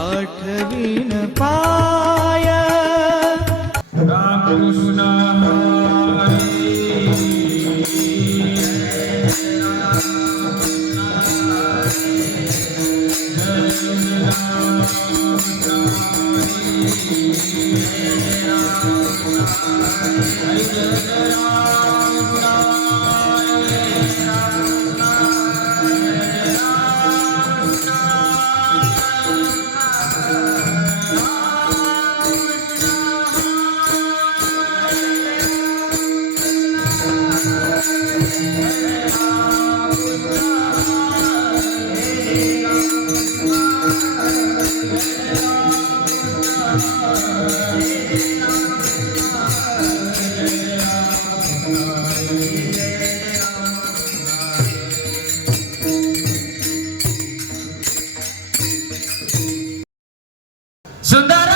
आठवीन पाय कृष्ण सुंदर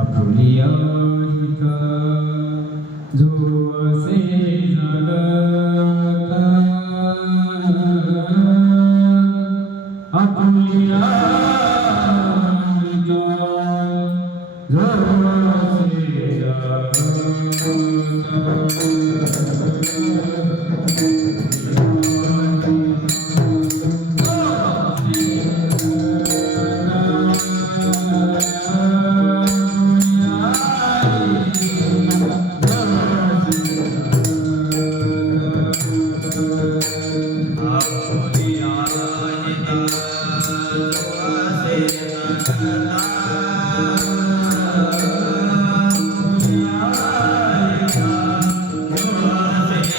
आपुलिया हिता जो असे जगता आपुलिया हिता जो असे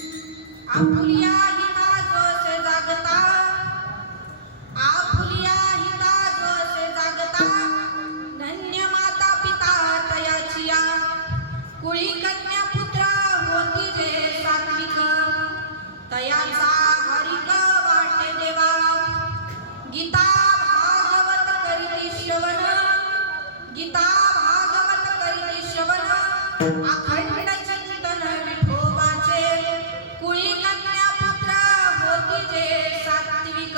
आपुलिया हिता जोसे जागता आपुलिया हिता जोसे जागता धन्य माता पिता तयाचिया कुळी कन्या पुत्र होती जे सात्विक तयाचा हरिक वाटे देवा गीता भागवत करीती श्रवण गीता भागवत करीती श्रवण अखंड चिंतन विठोबाचे कुळी कन्या पुत्र होती जे सात्विक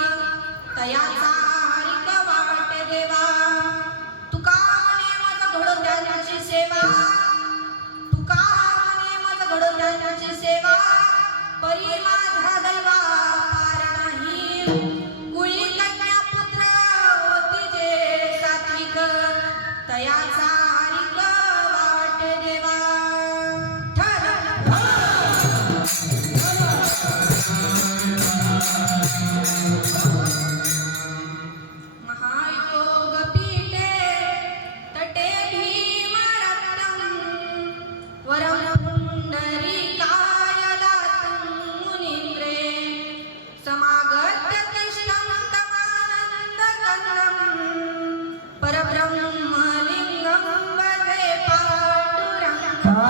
तयाचा हरिक वाटे देवा तुका म्हणे मज घडोत्यांची सेवा तुका म्हणे मज घडोत्यांची सेवा परी माझ्या दैवा पार नाही कुळी कन्या पुत्र होती जे सात्विक तयाचा हरिक वाटे देवा ठर महायोग पीठे तटे भीमरत्नम वरम पुंडरीकाय दातुं मुनीन्द्रे समागत्य तिष्ठं तमानन्दकन्दं परब्रह्मलिङ्गं वन्दे पाण्डुरङ्गं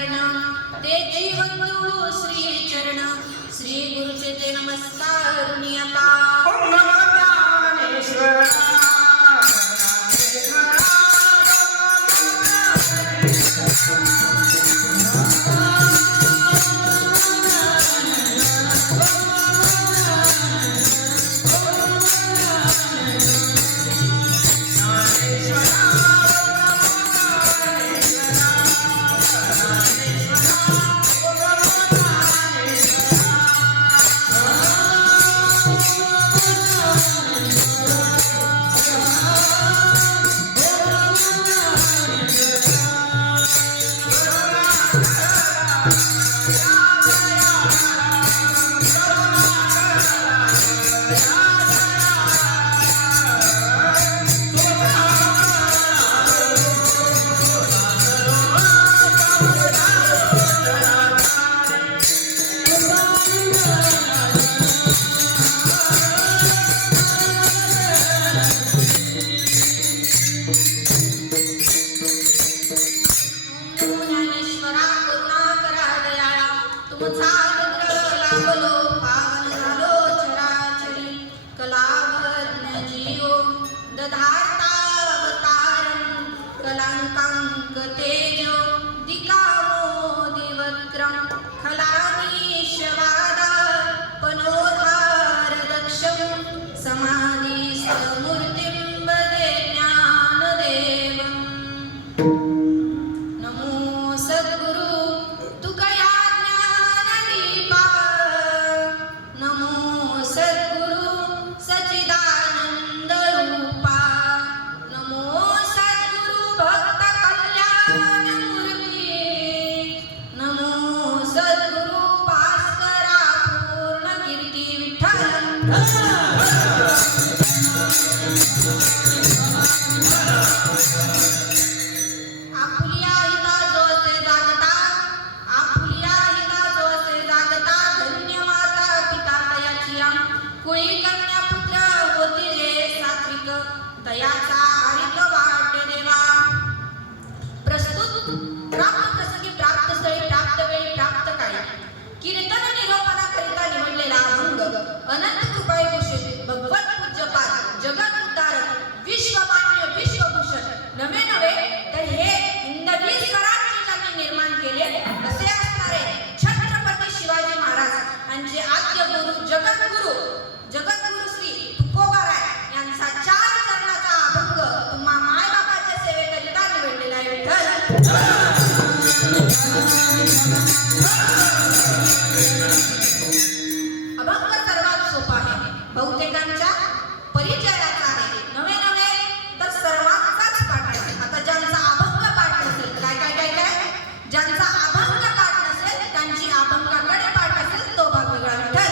वर्ण तेची वंदू श्री चरण श्री गुरुचे ते नमस्कार आता ओम नमो ज्ञानेश्वरा ज्ञानेश्वरा करुणाकरा दयाळा तुमचा अनुग्रह लाभलो पावन झालो चराचरी कलावर्ण जीव दधारता अवतारं कलांकांक तेजो दिकामो दिवक्रम खलानीशवादा पनोधार दक्षं समाधी समूर्तिं वदे ज्ञानदेवम् नमो सद्गुरु तुकया ज्ञानदीपा नमो सद्गुरु सच्चिदानंद रूपा नमो सद्गुरु भक्त कल्याण मूर्ती नमो सद्गुरु भास्करा पूर्ण कीर्ती विठ्ठल आपुलिया हिता जो असे जागता आपुलिया हिता जो असे जागता धन्य माता पिता तयाची कुळी कन्या पुत्र होती जे सात्विक दयाचा हरिक वाटे देवा प्रस्तुत प्राप्त प्रसंगी प्राप्त स्थळी प्राप्त वेळी प्राप्त काळी कीर्तन निरोपणा करिता निवडलेला अभंग अनंत कृपाविभूषित भगवत पूज्यपाद जगत उद्धारक विश्वमान्य विश्वभूषण नवे नवे तर हे हिंदवी स्वराज्य ज्यांनी निर्माण केले असे असणारे छत्रपती शिवाजी महाराज यांचे आद्य गुरु जगद्गुरु श्री तुकोबाराय यांचा 4 चरणाचा अभंग तुम्हा मायबापाच्या सेवेकरिता निवडलेला आहे विठ्ठल अभंग सर्वात सोपा आहे बहुतेकांच्या परिचयाचा आहे नवे नवे तर सर्वांचाच पाठ आहे आता ज्यांचा अभंग पाठ नसेल काय ज्यांचा अभंग पाठ नसेल त्यांची अभंगाकडे पाठ असेल तो भाग वेगळा विठ्ठल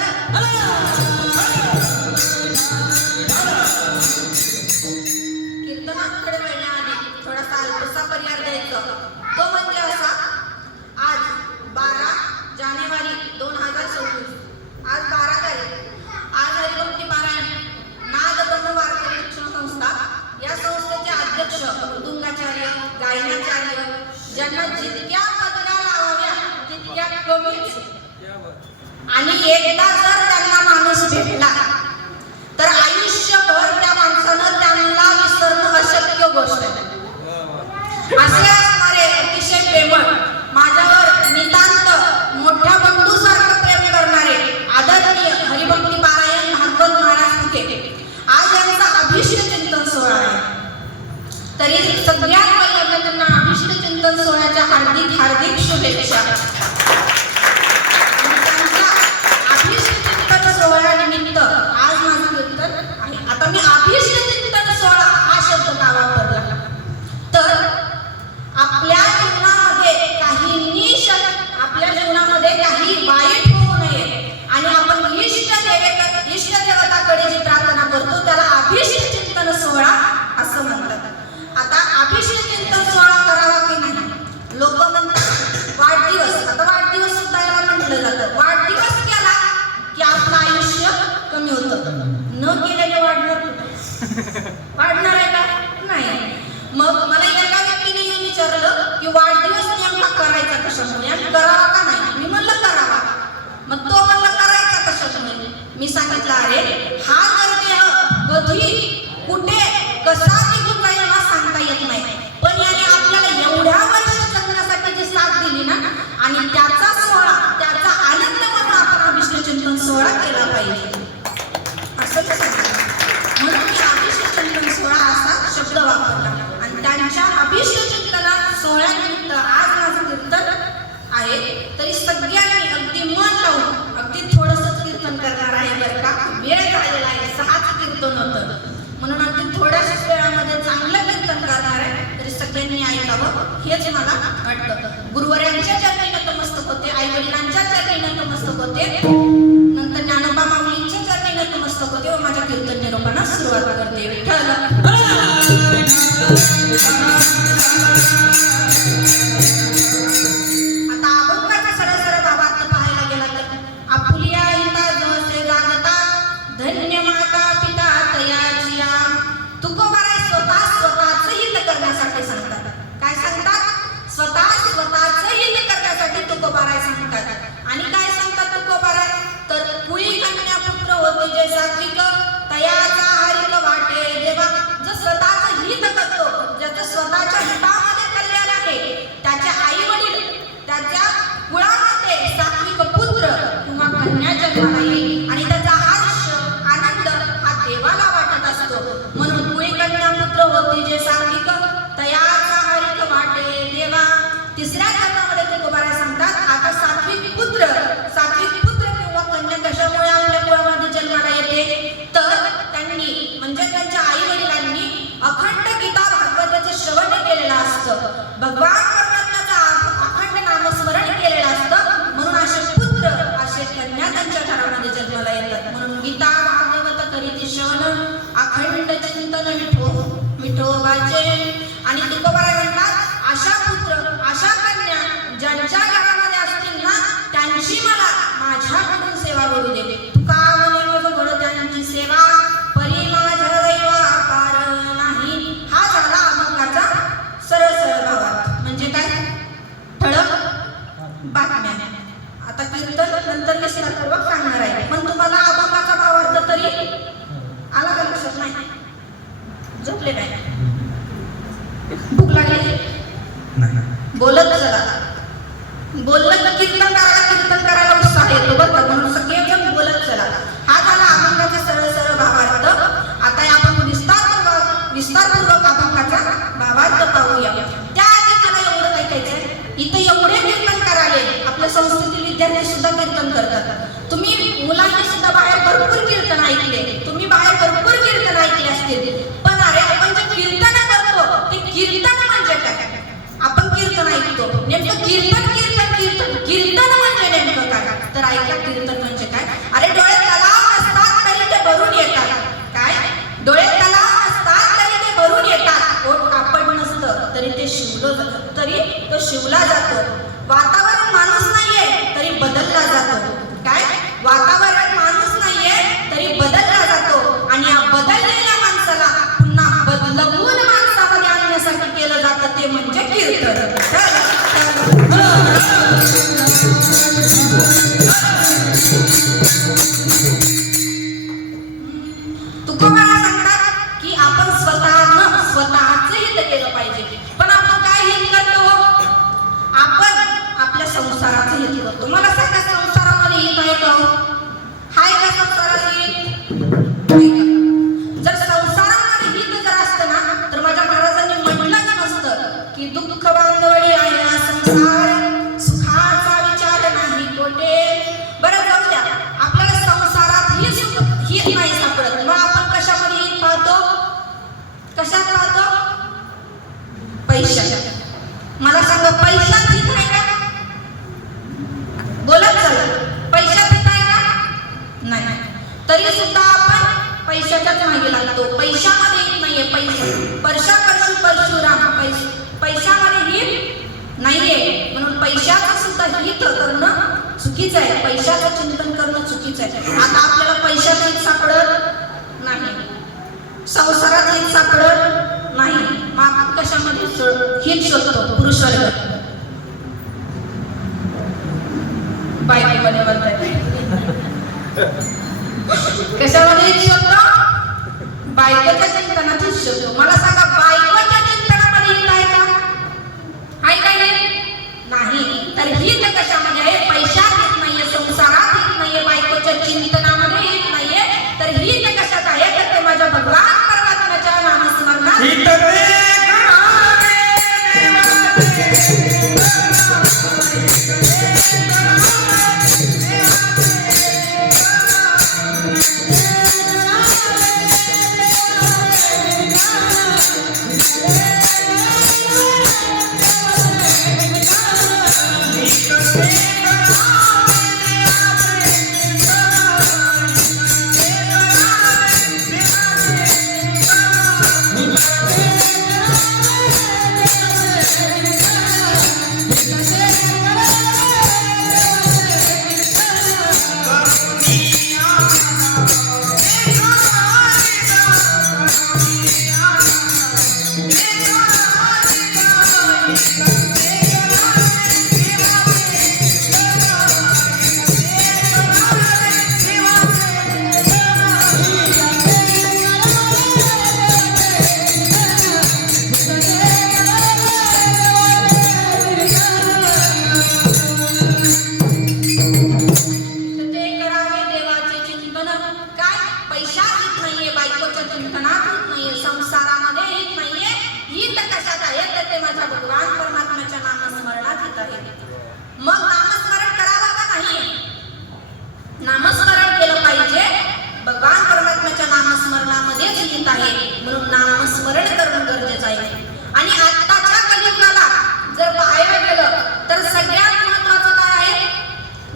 कीर्तनाकडे वळण्याआधी थोडासा अल्पसा पर्याय द्यायचा तो म्हणजे असा आज 12 जानेवारी 2026 आज 12 तारीख आज हरिभक्ती पारायण नाद ब्रह्म वारकरी शिक्षण संस्था या संस्थेचे अध्यक्ष मृदुंगाचार्य गायनाचार्य ज्यांना जितक्या पदव्या लावाव्या तितक्या कमीच आणि एकदा जर त्यांना माणूस भेटला तर आयुष्यभर त्या माणसानं त्यांना विसरणं अशक्य गोष्ट आहे असे असणारे अतिशय प्रेमळ माझ्यावर नितांत मोठ्या बंधूसारखं प्रेम करणारे आदरणीय हरिभक्ती पारायण भागवत महाराज तुके आज यांचा अभिषेक चिंतन सोहळा आहे तरी सगळ्यात पहिल्यांदा त्यांना अभिषेक चिंतन सोहळ्याच्या हार्दिक शुभेच्छा त्यांच्या अभिषेक चिंतन सोहळ्यानिमित्त आज माझं कीर्तन आहे आता मी अभिषेक चिंतन सोहळा हा शब्द का वापरला तर आपल्या जीवनामध्ये काही वाईट होऊ नये आणि आपण इष्टदेवताकडे जी प्रार्थना करतो त्याला अभिषेक चिंतन सोहळा असं म्हणतात आता अभिषेक चिंतन सोहळा करावा की नाही लोक म्हणतात वाढदिवस आता मी सांगितलं आहे हा जर देह कधी कुठे कसा निघून जाईल मला सांगता येत नाही, पण याने आपल्याला एवढ्या वर्ष जगण्यासाठी जी साथ दिली ना, आणि त्याचा सोहळा त्याचा आनंद म्हणून आपण अभिष्ट चिंतन सोहळा केला पाहिजे असं मी सांगितलं. म्हणून मी अभिष्ट चिंतन सोहळा असा शब्द वापरला. आणि त्यांच्या अभिष्ट चिंतना सोहळ्यानिमित्त आज माझं कीर्तन आहे, तरी सगळ्यांनी अगदी मन लावून अगदी थोडंसं कीर्तन करणार आहे बरं का. वेळ झालेला आहे, 6च कीर्तन होतं, म्हणून अगदी थोड्याशाच वेळामध्ये चांगलं कीर्तन करणार आहे, तरी सगळ्यांनी ऐकावं हेच मला वाटतं. गुरुवर्यांच्या चरणी नतमस्तक होते, आई वडिलांच्या चरणी नतमस्तक होते, नंतर ज्ञानोबा माऊलींच्या चरणी नतमस्तक होते व माझ्या कीर्तन निरूपणास सुरुवात करते. विठ्ठल आता अभंगाचा सरळ भावार्थ पाहायला गेला तर आपुलिया हिता जसे जागता धन्य माता पिता तयाचिया. तुकोबाराय स्वतःच हित करण्यासाठी सांगतात. काय सांगतात? स्वतःच हित करण्यासाठी तुकोबाराय सांगतात. आणि काय सांगतात तुकोबाराय? तर कुळी कन्या पुत्र होते जे सात्विक तयाचा हरिक वाटे देवा. जो स्वतःच हित करतो, ज्याचं स्वतःच्या हितामध्ये कल्याण आहे, त्याच्या आई वडील त्याच्या कुळामध्ये सात्विक पुत्र किंवा कन्या जन्माला येईल आणि त्याचा हर्ष आनंद हा देवाला वाटत असतो. म्हणून कुळी कन्या पुत्र होते जे सात्विक तयाचा हरिक वाटे देवा. तिसऱ्या चरणामध्ये ते तुकोबाराय सांगतात आता सात्विक पुत्र किंवा कन्या कशामुळे आपल्या कुळामध्ये जन्माला येते, तर त्यांनी म्हणजे त्यांच्या आई वडिलांनी अखंड गीता भागवताचे श्रवण केलेलं असतं, भगवान परमात्म्याचं अखंड नामस्मरण केलेलं असतं, म्हणून असे पुत्र असे कन्या त्यांच्या घरामध्ये जन्माला येतात. म्हणून गीता भागवत करीती श्रवण अखंड चिंतन विठोबाचे. आणि तुकोबाराय म्हणतात अशा पुत्र अशा कन्या ज्यांच्या घरामध्ये असतील ना, त्यांची मला माझ्याकडून सेवा करू दे. तुका म्हणे मग घड त्यांची सेवा परी माझ्या दैवाकार नाही. हा झाला अभंगाचा सरळ भावार्थ. म्हणजे काय? ठळक बातम्या. आता कीर्तन नंतर विस्तारपूर्वक सांगणार आहे, पण तुम्हाला अभंगाचा भावार्थ तरी आला का लक्षात? नाही झोपले नाही, भूक लागली बोलत चला. बोललं तर कीर्तन करायला उत्साह येतो बरं का, म्हणून सगळेजण बोलत चला. हा झाला अभंगाचा सरळ भावार्थ. आता आपण विस्तारपूर्वक अभंगाचा भावार्थ पाहूया. त्याआधी मला एवढं ऐकायचंय, इथं एवढे कीर्तन करायले आपल्या संस्कृती विद्यार्थी सुद्धा कीर्तन करतात. तुम्ही मुलांनी सुद्धा बाहेर भरपूर कीर्तन ऐकले, तुम्ही बाहेर भरपूर कीर्तन ऐकले असतील, पण अरे आपण जे कीर्तन करतो ते कीर्तन म्हणजे काय? आपण कीर्तन ऐकतो, नेमकं कीर्तन म्हणजे नेमकं काय? तर ऐका कीर्तन म्हणजे काय. अरे डोळे तलाव असतात तरी ते भरून येतात. काय? डोळे तलाव असतात तरी ते भरून येतात. पोट कापड नसतं तरी ते शिवला जातो. वातावरण माणूस नाहीये तरी बदलला जातो. काय? वातावरण माणूस नाहीये तरी बदलला जातो. आणि या बदललेल्या माणसाला पुन्हा बदलवून माणसामध्ये आणण्यासाठी केलं जातं, ते म्हणजे कीर्तन. तुकोबाराय सांगतात की आपण स्वतःच हित केलं पाहिजे. पण आपण काय हित करतो? आपण आपल्या संसाराचं हित करतो. मला सांगा संसारामध्ये हित आहे का? हाय का संसाराचं हित? जर संसारामध्ये हित जर असतं ना, तर माझ्या महाराजांनी म्हटलंच नसतं की दुःख बांधवडी आहे हा संसार, सुखाचा विचार नाही कोठे. बरं जाऊ द्या, आपल्याला संसारात हित नाही सापडत, मग आपण कशामध्ये हित पाहतो? कशात पाहतो? पैशात. मला सांगा पैशात हित आहे का? बोलत चला, पैशात हित आहे का? नाही. तरी सुद्धा आपण पैशाच्याच मागे लागतो. पैशामध्ये हित नाहीये. परशुराम पैशामध्ये हित नाहीये, म्हणून पैशाचं सुद्धा हित करणं चुकीचं आहे. पैशाचं चिंतन करणं चुकीचं आहे. आता आपल्याला पैशात हित सापडत नाही, संसारात हित सापडत नाही, मग आपण कशामध्ये हित शोधतो? पुरुष वर्ग. बायकोमध्ये म्हणताय बायकोच्या चिंतनात हित शोधतो. मला सांगा, बायकोच्या चिंतनामध्ये हित आहे का? आहे का नाही? तर हित कशामध्ये आहे? पैशात हित नाहीये, संसारात हित नाहीये, बायकोच्या चिंतनामध्ये हित नाहीये. तर हित कशात आहे? तर ते माझ्या भगवान परमात्म्याच्या नामस्मरणात हित ते करावे देवाचे चिंतन. काय? पैशात हित नाहीये, बायकोच्या चिंतनात हित नाहीये, संसारामध्ये हित नाहीये. हित कशात आहे? तर ते माझ्या भगवान परमात्म्याच्या नामस्मरणात हित आहे. मग नामस्मरण करावं का नाही? नामस्मरण केलं पाहिजे. भगवान परमात्म्याच्या नामस्मरणामध्येच हित आहे, म्हणून नामस्मरण करणं गरजेचं आहे. आणि आत्ताच्या कलियुगाला जर पाहायला गेलं तर सगळ्यात महत्त्वाचं काय आहे?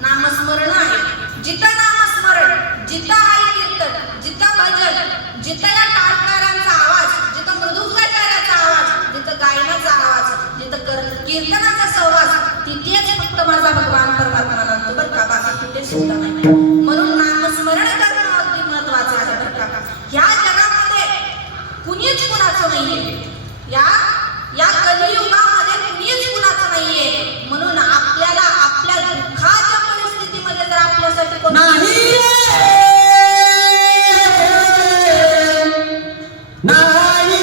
नामस्मरण आहे. जिथं नामस्मरण, जिथं आहे कीर्तन, जिथं भजन, जिथं या टाळकऱ्यांचा आवाज, जिथं मृदुंगाचार्याचा आवाज, जिथं गायनाचा आवाज, जिथं कीर्तनाचा सहवास, तिथेच फक्त माझा भगवान परमात्मा नांदतो बरं का, बाकी कुठे सुद्धा नाही. म्हणून नामस्मरण करणं अगदी महत्त्वाचं आहे बरं का. ह्या जगामध्ये कुणीच कुणाचं नाहीये. या कलियुगामध्ये कुणीच कुणाचं नाहीये. म्हणून आपल्याला आपल्या दुःखाच्या परिस्थितीमध्ये जर आपल्यासाठी कोण नाही नाही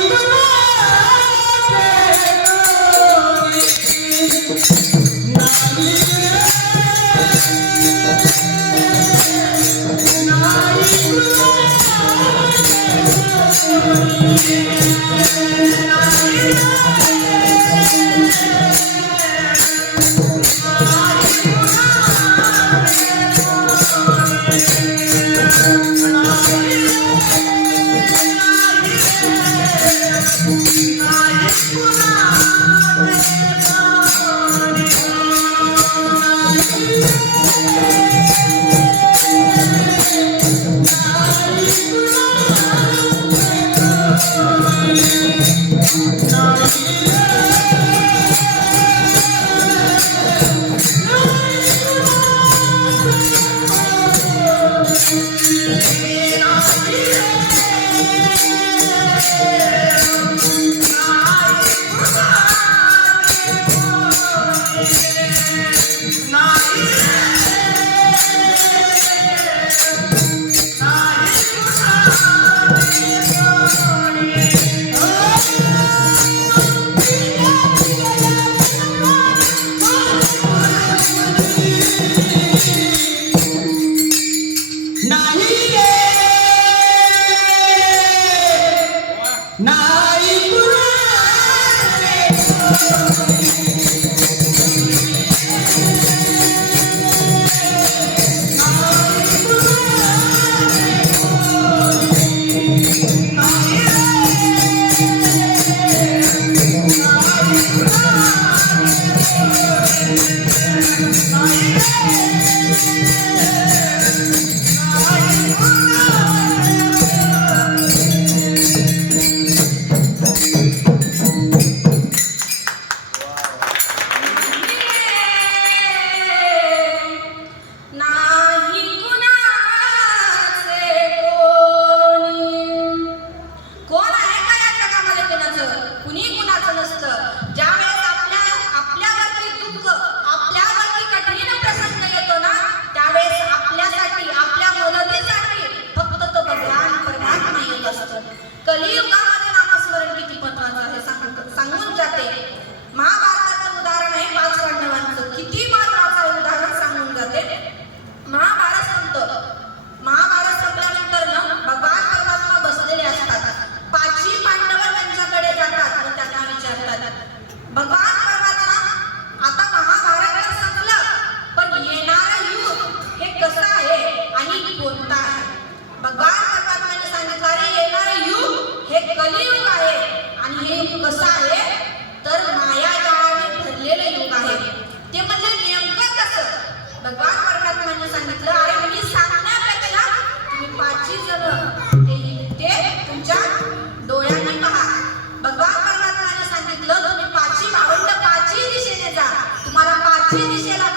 पाचही दिशेला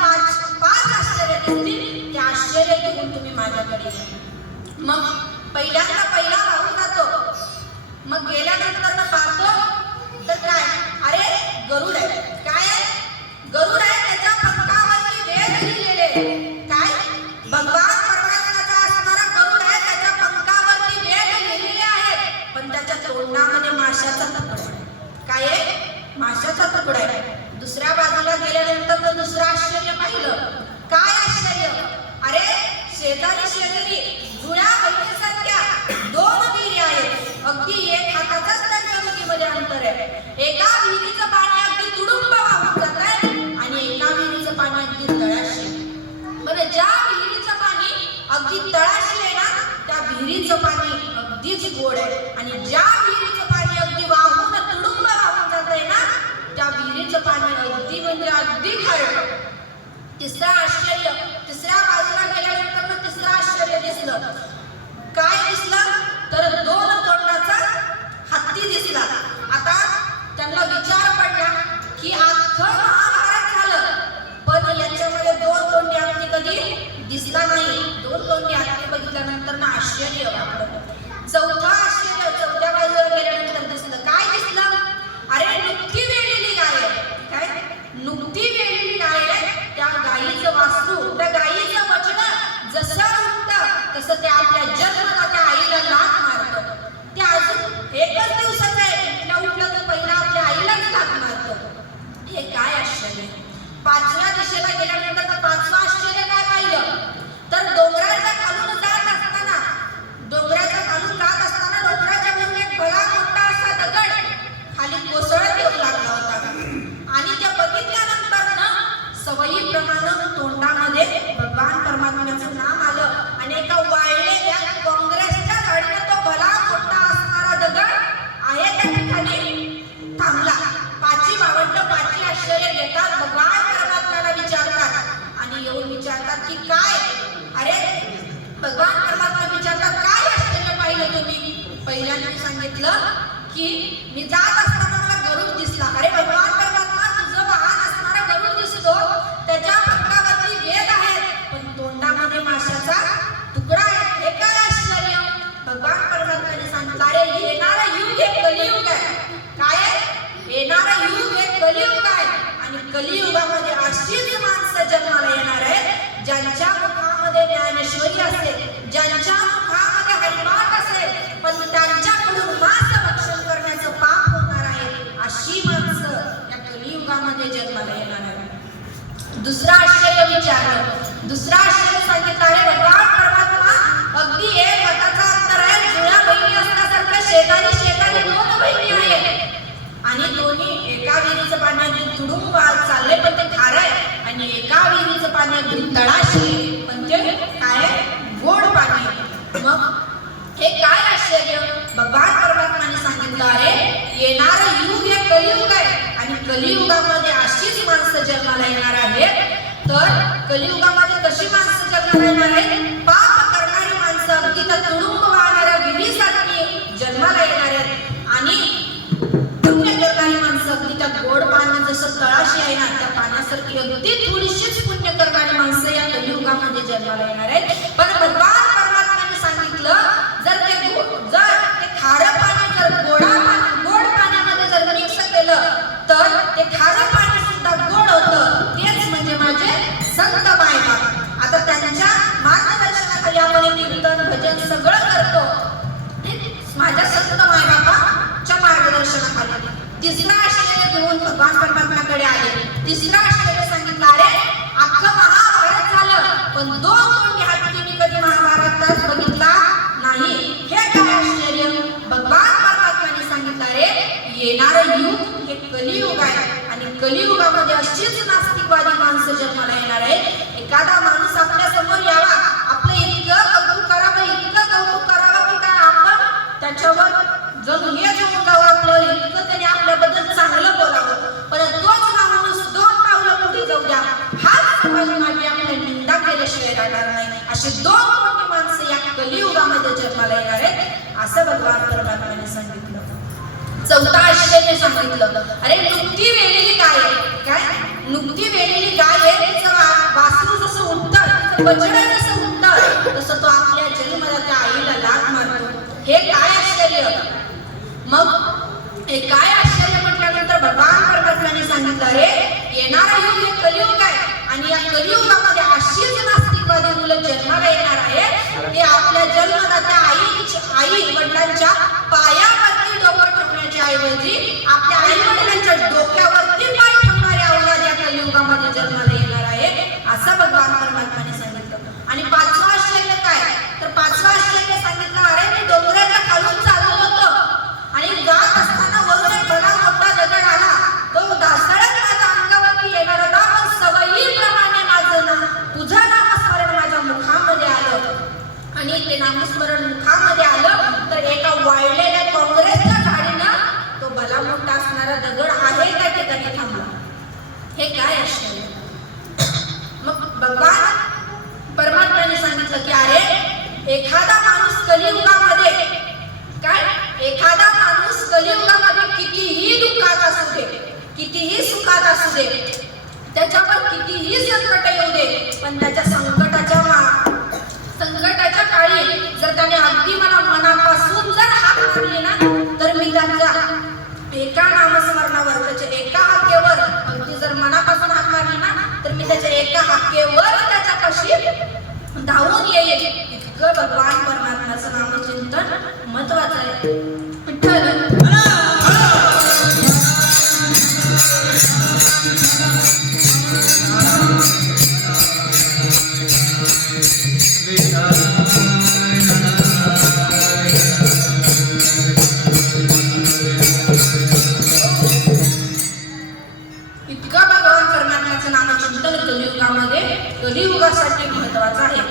पाच आश्चर्य दिसतील. ते आश्चर्य घेऊन तुम्ही माझ्याकडे या. मग पहिला वाहून जातो. मग गेल्यानंतर पाहतो तर काय, अरे गरुड आहे. काय आहे? गरुड आहे. त्याच्या पंखावरती वेद लिहिलेले. काय? भगवान परमात्म्याचा असणारा गरुड आहे. त्याच्या पंखावरती वेद लिहिलेले आहेत. पण त्याच्या तोंडामध्ये माशाचा तुकडा आहे. काय आहे? माशाचा तुकडा आहे. दुसऱ्या बाजूला गेल्यानंतर दुसरं आश्चर्य पाहिलं. काय आश्चर्य? अरे शेजारी जुळ्या बहिणीसारख्या दोन विहिरी आहेत. अगदी एक हाताचाच त्यांच्या दोघीमध्ये अंतर आहे. एका विहिरीचं पाणी अगदी तुडुंब वाहून जात आहे आणि एका विहिरीचं पाणी अगदी तळाशी. बरं, ज्या विहिरीचं पाणी अगदी तळाशी आहे ना, त्या विहिरीचं पाणी अगदीच गोड आहे. आणि ज्या विहिरीचं पाणी अगदी वाहून तुडुंब वाहून जात आहे ना, त्या विहिरीचं पाणी अगदी म्हणजे अगदी खारट. तिसरं आश्चर्य, तिसऱ्या बाजूला गेल्यानंतर तिसरं आश्चर्य दिसलं. काय दिसलं? तर दोन तोंडाचा हत्ती दिसला. आता त्यांना विचार पडला की अख्खं महाभारत झालं पण याच्यामध्ये दोन तोंडी हत्ती कधी दिसला नाही. दोन तोंडी हत्ती बघितल्यानंतर ना आश्चर्य वाटलं. चौथं आश्चर्य, चौथ्या बाजूला गेल्यानंतर दिसलं. काय दिसलं? अरे नुकती वेलेली गाय. काय? नुकती वेलेली गाय. त्या गायीचं वासरू, त्या गायीचं वचन जसं उठतं तसं ते आपल्या जन्मदात्या आईला लाथ मारतं. ते अजून एकच दिवसाचं आहे, उठलं तर पहिला आपल्या आईलाच लाथ मारतं. हे काय आश्चर्य? पाचव्या दिशेला गेल्यानंतर पाचवं आश्चर्य काय पाहिलं? तर डोंगराच्या खालून जात असताना डोंगराच्या वरून एक बळा मोठा असा दगड खाली कोसळत येऊ लागला होता. आणि त्या बघितल्यानंतर ना सवयीप्रमाणे तोंडामध्ये भगवान परमात्म्याचं नाम आलं आणि एका वाळलेल्या काँग्रेसच्या झाडीने तो भला मोठा असणारा दगड आहे त्या ठिकाणी थांबला. पाची भावंड पाची आश्चर्य घेतात. भगवान परमात्म्याला विचारतात आणि येऊन विचारतात की काय? अरे भगवान परमात्मा विचारतात काय आश्चर्य पाहिलं तुम्ही? पहिल्यांदा सांगितलं की मी जात असताना मला गरुड दिसला. अरे भगवान परमात्मा, तुझं वाहन असणारा गरुड दिसतो, त्याच्या पंखावरती वेद आहेत पण तोंडामध्ये माशाचा तुकडा आहे. हे काय आश्चर्य? भगवान परमात्म्याने सांगितलं अरे येणारा युग हे कलियुग आहे. काय आहे? येणारा युग हे कलियुग आहे आणि कलियुगामध्ये अशीच माणसं जन्माला येणार आहेत ज्यांच्या मुखामध्ये ज्ञानेश्वरी असेल, ज्यांच्या मुखामध्ये हरिपाठ असेल पण त्यांच्याकडून मांस भक्षण करण्याचं पाप होणार आहे. अशी माणसं या कलियुगामध्ये जन्माला येणार आहे. दुसरं आश्चर्य विचारलं. दुसरं आश्चर्य सांगितलं अरे भगवान परमात्मा, अगदी एक हाताचा अंतर आहे. जुळ्या बहिणी असल्यासारखं शेजारी दोन बहिणी आहेत आणि दोन्ही एका विहिरीचं पाणी अगदी तुडून वाहत चाललंय पण ते खारं आहे आणि एका विहिरीचं पाणी अगदी तळाशी पण ते काय आहे? गोड पाणी. मग हे काय आश्चर्य? भगवान परमात्माने सांगितलं अरे येणारं युग हे कलियुग आहे आणि कलियुगामध्ये अशीच माणसं जन्माला येणार आहेत. तर कलियुगामध्ये कशी माणसं जन्माला येणार आहेत? पाप करणारी माणसं अगदी त्या तुडुंब वाहणाऱ्या विहिरीसारखी जन्माला येणार आहेत आणि पुण्य करणारी माणसं अगदी त्या गोड पाण्यात जसं तळाशी आहे ना त्या पाण्यासारखी अगदी थोडीशीच पुण्य करणारी माणसं या कलियुगामध्ये जन्माला येणार आहेत. पण भगवान परमात्म्याने सांगितलं जर ते खारं पाणी जर गोड पाण्यामध्ये जर मिक्स केलं तर ते खारं पाणी सुद्धा गोड होतं. तेच म्हणजे माझे संत मायबाप. आता त्यांच्या मार्गदर्शनाखाली आपण कीर्तन भजन सगळं करतो. माझ्या संत मायबापाच्या मार्गदर्शनाखाली तिसरा आश्चर्य घेऊन भगवान परमात्म्याकडे आले. तिसरा आश्चर्य सांगितलं अरे अख्खं महाभारत झालं पण दोन तोंडी हत्ती मी कधी महाभारतात बघितला नाही. हे काय आश्चर्य? भगवान परमात्म्याने सांगितलं अरे येणारं युग हे कलियुग आहे आणि कलियुगामध्ये अशीच नास्तिकवादी माणसं जन्माला येणार आहे. एखादा माणूस आपल्या समोर यावा, आपलं इतकं कौतुक करावं की काय आपण त्याच्यावर जणू हे घेऊन जावं, आपलं इतकं त्याने आपल्याबद्दल चांगलं बोलावं पण तोच माणूस दोन पावलं पुढे जाऊ द्या हाच समाजामध्ये आपल्या निंदा केल्याशिवाय राहणार नाही. अशी दोन मोठी माणसं या कलियुगामध्ये जन्माला येणार आहेत असं भगवान परमात्म्याने सांगितलं. चौथा आश्चर्य सांगितलं अरे नुकती वेलेली गाय. काय? नुकती वेलेली गाय आहे तिचं वासरू जसं उठतं, तिचं बछडं जसं उठतं, तसं तो आपल्या जन्मदात्या आईला लाथ मारतो. हे काय आश्चर्य. मग हे काय आश्चर्य म्हटल्यानंतर भगवान परमात्म्याने सांगितलं, रे येणारा युग हे कलियुग आहे आणि या कलियुगामध्ये अशीच नास्तिकवादी मुलं जन्माला येणार आहे. ते आपल्या जन्मदात्या आई वडिलांच्या पायावरती डोकं ठेवण्याच्या ऐवजी आपल्या आई वडिलांच्या डोक्यावरती पाय ठेवणारे अवलाद या कलियुगामध्ये जन्माला येणार आहे, असं भगवान परमात्म्याने सांगितलं. आणि पाचवं आश्चर्य काय, तर पाचवं आश्चर्य सांगितलं, अरे मी डोंगराच्या खालून चाललो होतो आणि जात असताना वरून एक भला मोठा दगड आला. तो ढासळत माझ्या अंगावरती येणार होता, पण सवयीप्रमाणे माझं नाम, तुझं नामस्मरण माझ्या मुखामध्ये आलं. आणि ते नामस्मरण मुखामध्ये आलं तर एका वाळलेल्या काँग्रेसच्या झाडीनं तो भला मोठा असणारा दगड आहे त्या ठिकाणी थांबला. हे काय आश्चर्य. मग भगवान परमात्म्याने सांगितलं की अरे एखादा माणूस कलियुगामध्ये कलियुगामध्ये कितीही दुःखात असू दे, कितीही सुखात असू दे, त्याच्यावर कितीही संकट येऊ दे, पण त्याच्या संकटाच्या काळी जर त्याने अगदी मला मनापासून जर हाक मारली ना, तर मी त्यांच्या एका नामस्मरणावर, त्याच्या एका हाकेवर, अगदी जर मनापासून हाक मारली ना, तर मी त्याच्या एका हाकेवर त्याच्यापाशी धावून येईल. इतकं भगवान परमात्म्याचं नामचिंतन महत्वाचं आहे. विठ्ठल इतकं भगवान परमात्म्याचं नामचिंतन कलियुगासाठी महत्वाचं आहे.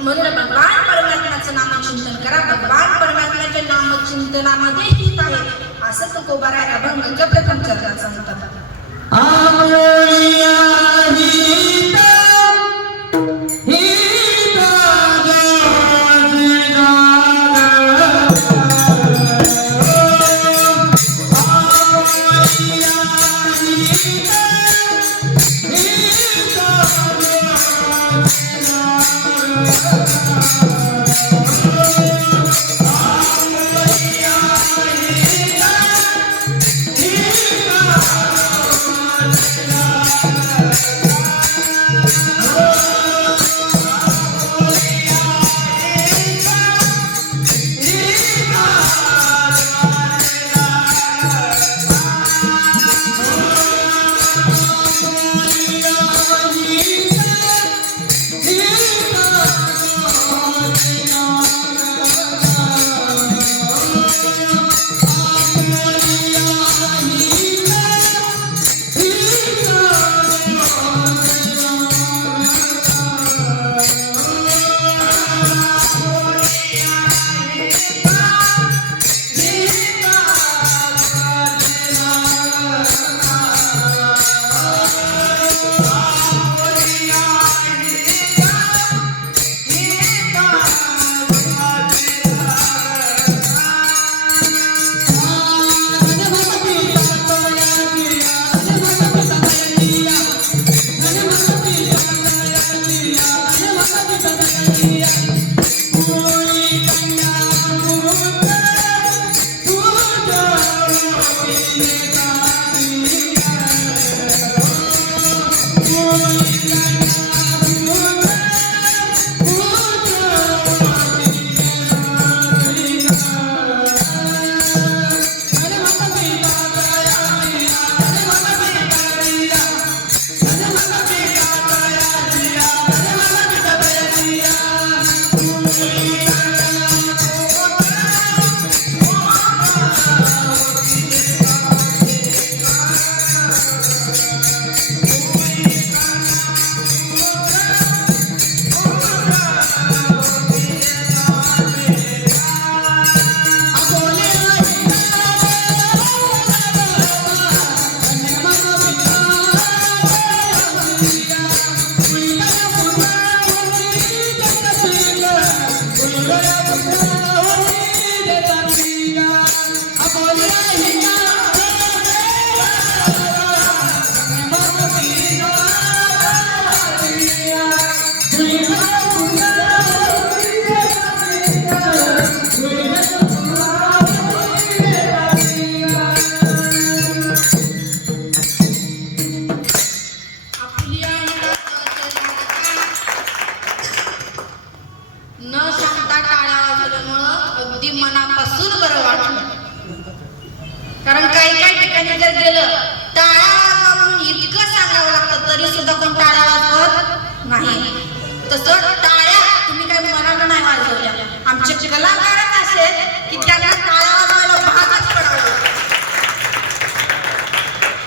म्हणून भगवान परमात्म्याचं नामचिंतन करा. भगवान परमात्म्याच्या नामचिंतनामध्ये हित आहे, असं तुकोबाराय अभंगाच्या प्रथम चरणात सांगतात. तरी सुद्धा कोण टाळ्या वाजवत नाही. तसं टाळ्या तुम्ही काही मनानं नाही वाजवल्या. आमचे कलाकारच असे की त्यांना टाळ्या वाजवायला भागच पडावं.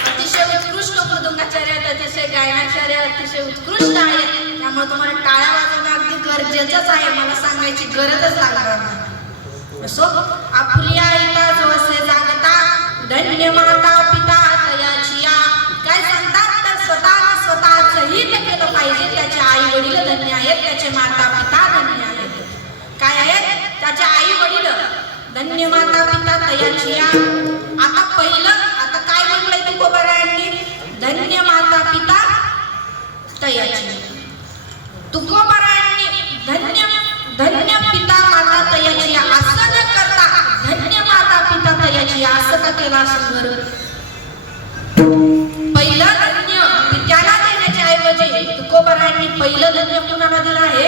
अतिशय उत्कृष्ट मृदुंगाचार्य आहेत, अतिशय गायनाचार्य, अतिशय उत्कृष्ट आहेत. त्यामुळे तुम्हाला टाळ्या वाजवणं अगदी गरजेचंच आहे. मला सांगायची गरजच लागणार नाही. असो आपल्या आईता जवसे जागता धन्य माता पिता तयाची या. काय सांगतात तर स्वतःच हित केलं पाहिजे. त्याचे आई वडील धन्य आहेत, त्याचे माता पिता धन्य आहेत. काय आहेत? त्याचे आई वडील धन्य माता पिता तयाची या. आता काय म्हटलंय तुकोबारायांनी? धन्य माता पिता तयाची. तुकोबारायांनी धन्य पिता माता तयाची या असं न करता धन्य माता पिता तयाची या असं का केलं असेल? पहिलं धन्य पित्याला देण्याच्या ऐवजी तुकोबारायांनी पहिलं धन्य कुणाला दिलं आहे?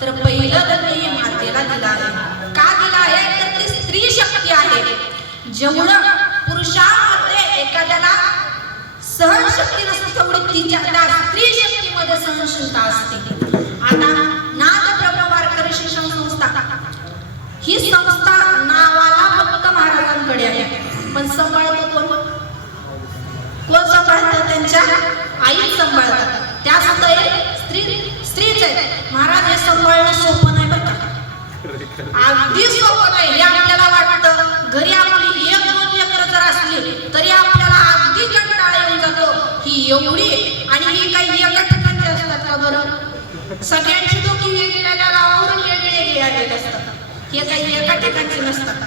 तर पहिलं धन्य हे मातेला दिलं आहे. का दिलं आहे? तर ती स्त्री शक्ती आहे. जेवढं पुरुषामध्ये एखाद्याला सहनशक्ती नसते तेवढी तिच्या त्या स्त्री शक्तीमध्ये सहनशीलता असते. आता नाथ ब्रह्म वारकरी शिक्षण संस्था ही संस्था नावाला फक्त महाराजांकडे आहे, पण सांभाळतो कोण सांभाळतं? त्यांच्या आई सांभाळतात. त्या सुद्धा एक स्त्रीच आहेत. महाराज हे सांभाळणं सोपं नाही बरं का, अगदी सोपं नाही. हे आपल्याला वाटतं. घरी आपली 1-2 लेकरं जर असली तरी आपल्याला अगदी कंटाळा येऊन जातो. ही एवढी आणि ही काही एका ठिकाणची असतात का बरं? सगळ्यांची डोकी वेगवेगळ्या गावावरून वेगवेगळे आलेले असतात. हे काही एका ठिकाणचे नसतात.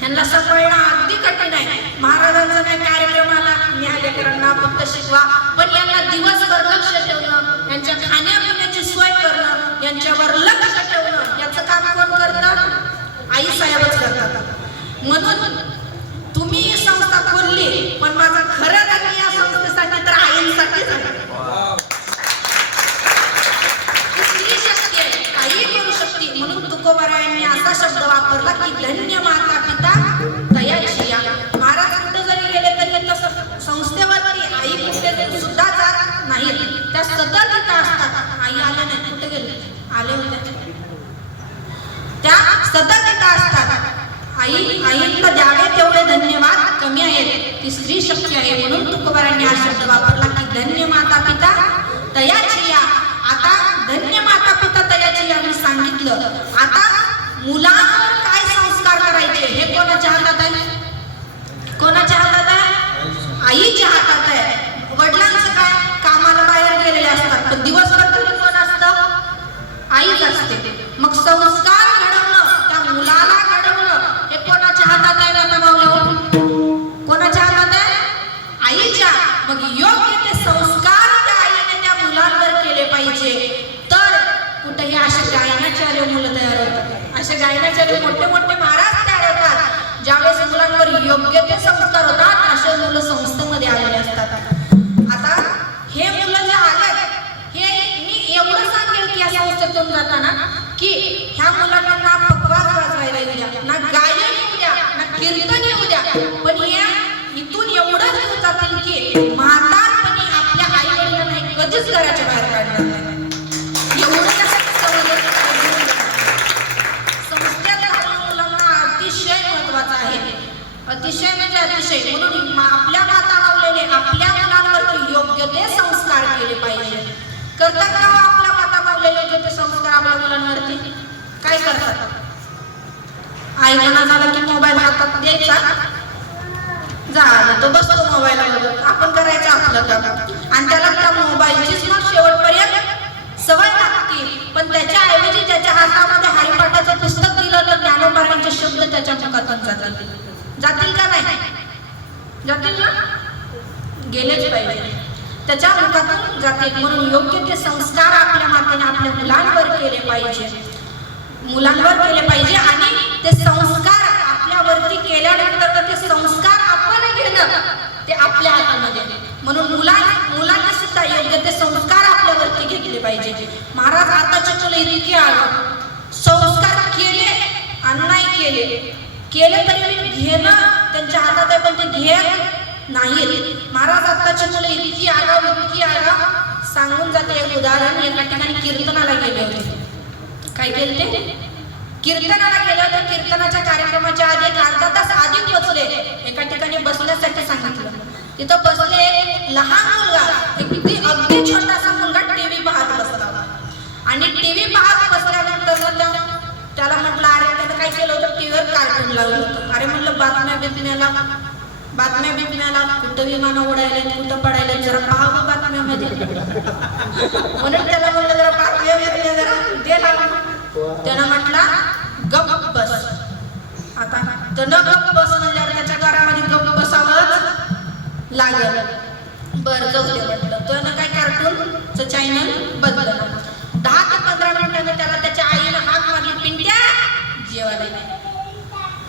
ह्यांना सांभाळणं अगदी कठीण आहे. महाराजांचा काही कार्यक्रमाला न्यायालयकरांना फक्त शिकवा, पण यांना दिवसभर लक्ष ठेवणं, यांच्या खाण्यापिण्याची सोय करणं, यांच्यावर लक्ष ठेवणं याचं काम कोण करतं? आई साहेबच करतात. म्हणून तुम्ही ही संस्था खोलली, पण माझं खरं तर या संस्थेसाठी तर आईंसाठीच आहे. काही करू शकते. म्हणून तुकोबारायांनी असा शब्द वापरला की धन्य माता पिता तयाची या. महाराज कुठे जरी गेले तरी तसं संस्थेवरती आई कुठे सुद्धा जात नाहीत. त्या सतत तिथं असतात. आई आल्या नाही, कुठे गेले? आले होते. त्या सतत तिथं असतात. आईला द्यावे तेवढे धन्यवाद कमी आहेत. ती स्त्री शक्ती आहे. म्हणून तुकोबारायांनी हा शब्द वापरला की धन्य माता पिता तयाची या. आता धन्य माता पिता तयाची या मी सांगितलं. आता मुलांवर काय संस्कार करायचे हे कोणाच्या हातात आहे? कोणाच्या हातात आहे? आईच्या हातात आहे. वडिलांचं काय? कामाला बाहेर गेलेले असतात, पण दिवसभर तरी कोण असतं? आईच असते. मग संस्कार घडवणं, त्या मुलाला घडवणं हे कोणाच्या हातात आहे? आता मावल्यावर कोणाच्या हातात आहे? आईच्या. मग योग्य ते संस्कार त्या आईने त्या मुलांवर केले पाहिजे. तर कुठेही असे गायनाचार्य मुलं तयार होतात. असे गायनाचार्य मोठे मोठे महाराज तयार होतात. ज्यावेळेस मुलांवर योग्य ते संस्कार होतात असे मुलं संस्थेमध्ये आलेले असतात. आता हे मुलं जे आले हे मी एवढं सांगेल की या संस्थेतून जाताना की ह्या मुलांना ना पकवाज वाजवायला येऊ द्या, ना गायन येऊ द्या, ना कीर्तन येऊ द्या, पण या इथून एवढंच घेऊन जातील की म्हातारपणी आपल्या आई वडिलांना कधीच घराच्या बाहेर काढणार नाही. एवढं संस्थेत राहणं मुलांना अतिशय महत्वाचं आहे. अतिशय म्हणजे अतिशय. म्हणून आपल्या माता लावलेले आपल्या मुलांवरती योग्य ते संस्कार केले पाहिजे. करतात का आपल्या माता लावलेले योग्य ते संस्कार आपल्या मुलांवरती? काय करतात? आईपणा झाला की मोबाईल हातात द्यायचा, झालं तो बसतो मोबाईलवर. आपण करायचं आपलं काम आणि त्याला त्या मोबाईलचीच मग शेवटपर्यंत सवय लागते. पण त्याच्या ऐवजी त्याच्या हातामध्ये हरिपाठाचं पुस्तक दिलं तर ज्ञानोबारांचे शब्द त्याच्या मुखातून जातील का नाही? जातील ना? गेलेच पाहिजे. त्याच्या मुखातून जातील. म्हणून योग्य ते संस्कार आपल्या मातेने आपल्या मुलांवर केले पाहिजे. आणि ते संस्कार आपल्यावरती केल्यानंतर ते संस्कार आपण घेणं ते आपल्या हातामध्ये. म्हणून मुलांना सुद्धा योग्य ते संस्कार आपल्यावरती घेतले पाहिजे. महाराज आताच्या मुलं इतके संस्कार केले आणि नाही केले तरी घेणं त्यांच्या हातात आहे, पण ते घेत नाहीत. महाराज आताची मुलं इतकी आगाव एक उदाहरण. एका ठिकाणी कीर्तनाला गेले होते. काय केले ते? कीर्तनाला गेले होते. कीर्तनाच्या कार्यक्रमाच्या आधी एक अर्धा तास आधी पोहोचले. एका ठिकाणी बसण्यासाठी सांगितलं. तिथं बसले एक लहान मुलगा, एक अगदी छोटासा मुलगा टीव्ही पाहत बसला. आणि टीव्ही पाहत बसल्यानंतर त्याला म्हटलं, अरे त्यानं काय केलं होतं, टीव्हीवर कार्टून लावलं होतं. अरे म्हटलं बातम्या बितम्याला कुठं विमानं उडायले, कुठं पडायले, जरा पाहावं बातम्यामध्ये. म्हणून त्याला म्हणलं जरा बातम्या बितम्या जरा दे लावून. त्यानं म्हटला गप्प बस. आता त्यानं गप्प बस म्हणल्यावर त्याच्या घरामध्ये गप्प बसावंच लागलं. बरं जाऊ दे म्हटलं. त्यानं काय कार्टूनचं चॅनल बदललं. 10 ते 15 मिनिटांनी त्याला त्याच्या आईनं हाक मारली, पिंट्या जेवायला ये.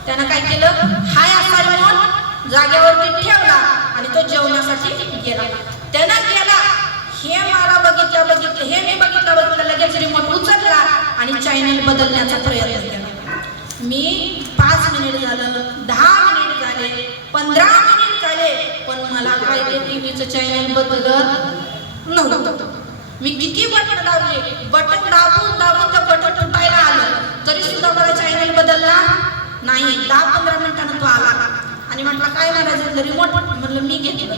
त्यानं काय केलं, हाय असा रिमोट जागेवरती ठेवला आणि तो जेवणासाठी गेला. त्यानं गेला, हे मला बघितलं हे मी बघितलं लगेच रिमोट उचलला आणि चॅनल बदलण्याचा प्रयत्न केला. मी 5 मिनिट झालं, 10 मिनिट झाले, 15 मिनिट झाले, पण मला काय ते टीव्हीचं चॅनल बदलत नव्हतं. मी किती बटन दाबले, बटन दाबून ते बटन तुटायला आलं, तरी सुद्धा मला चॅनल बदलला नाही. 10-15 मिनिटांनी तो आला आणि म्हटलं काय म्हणायचं, रिमोट म्हटलं मी घेतलं.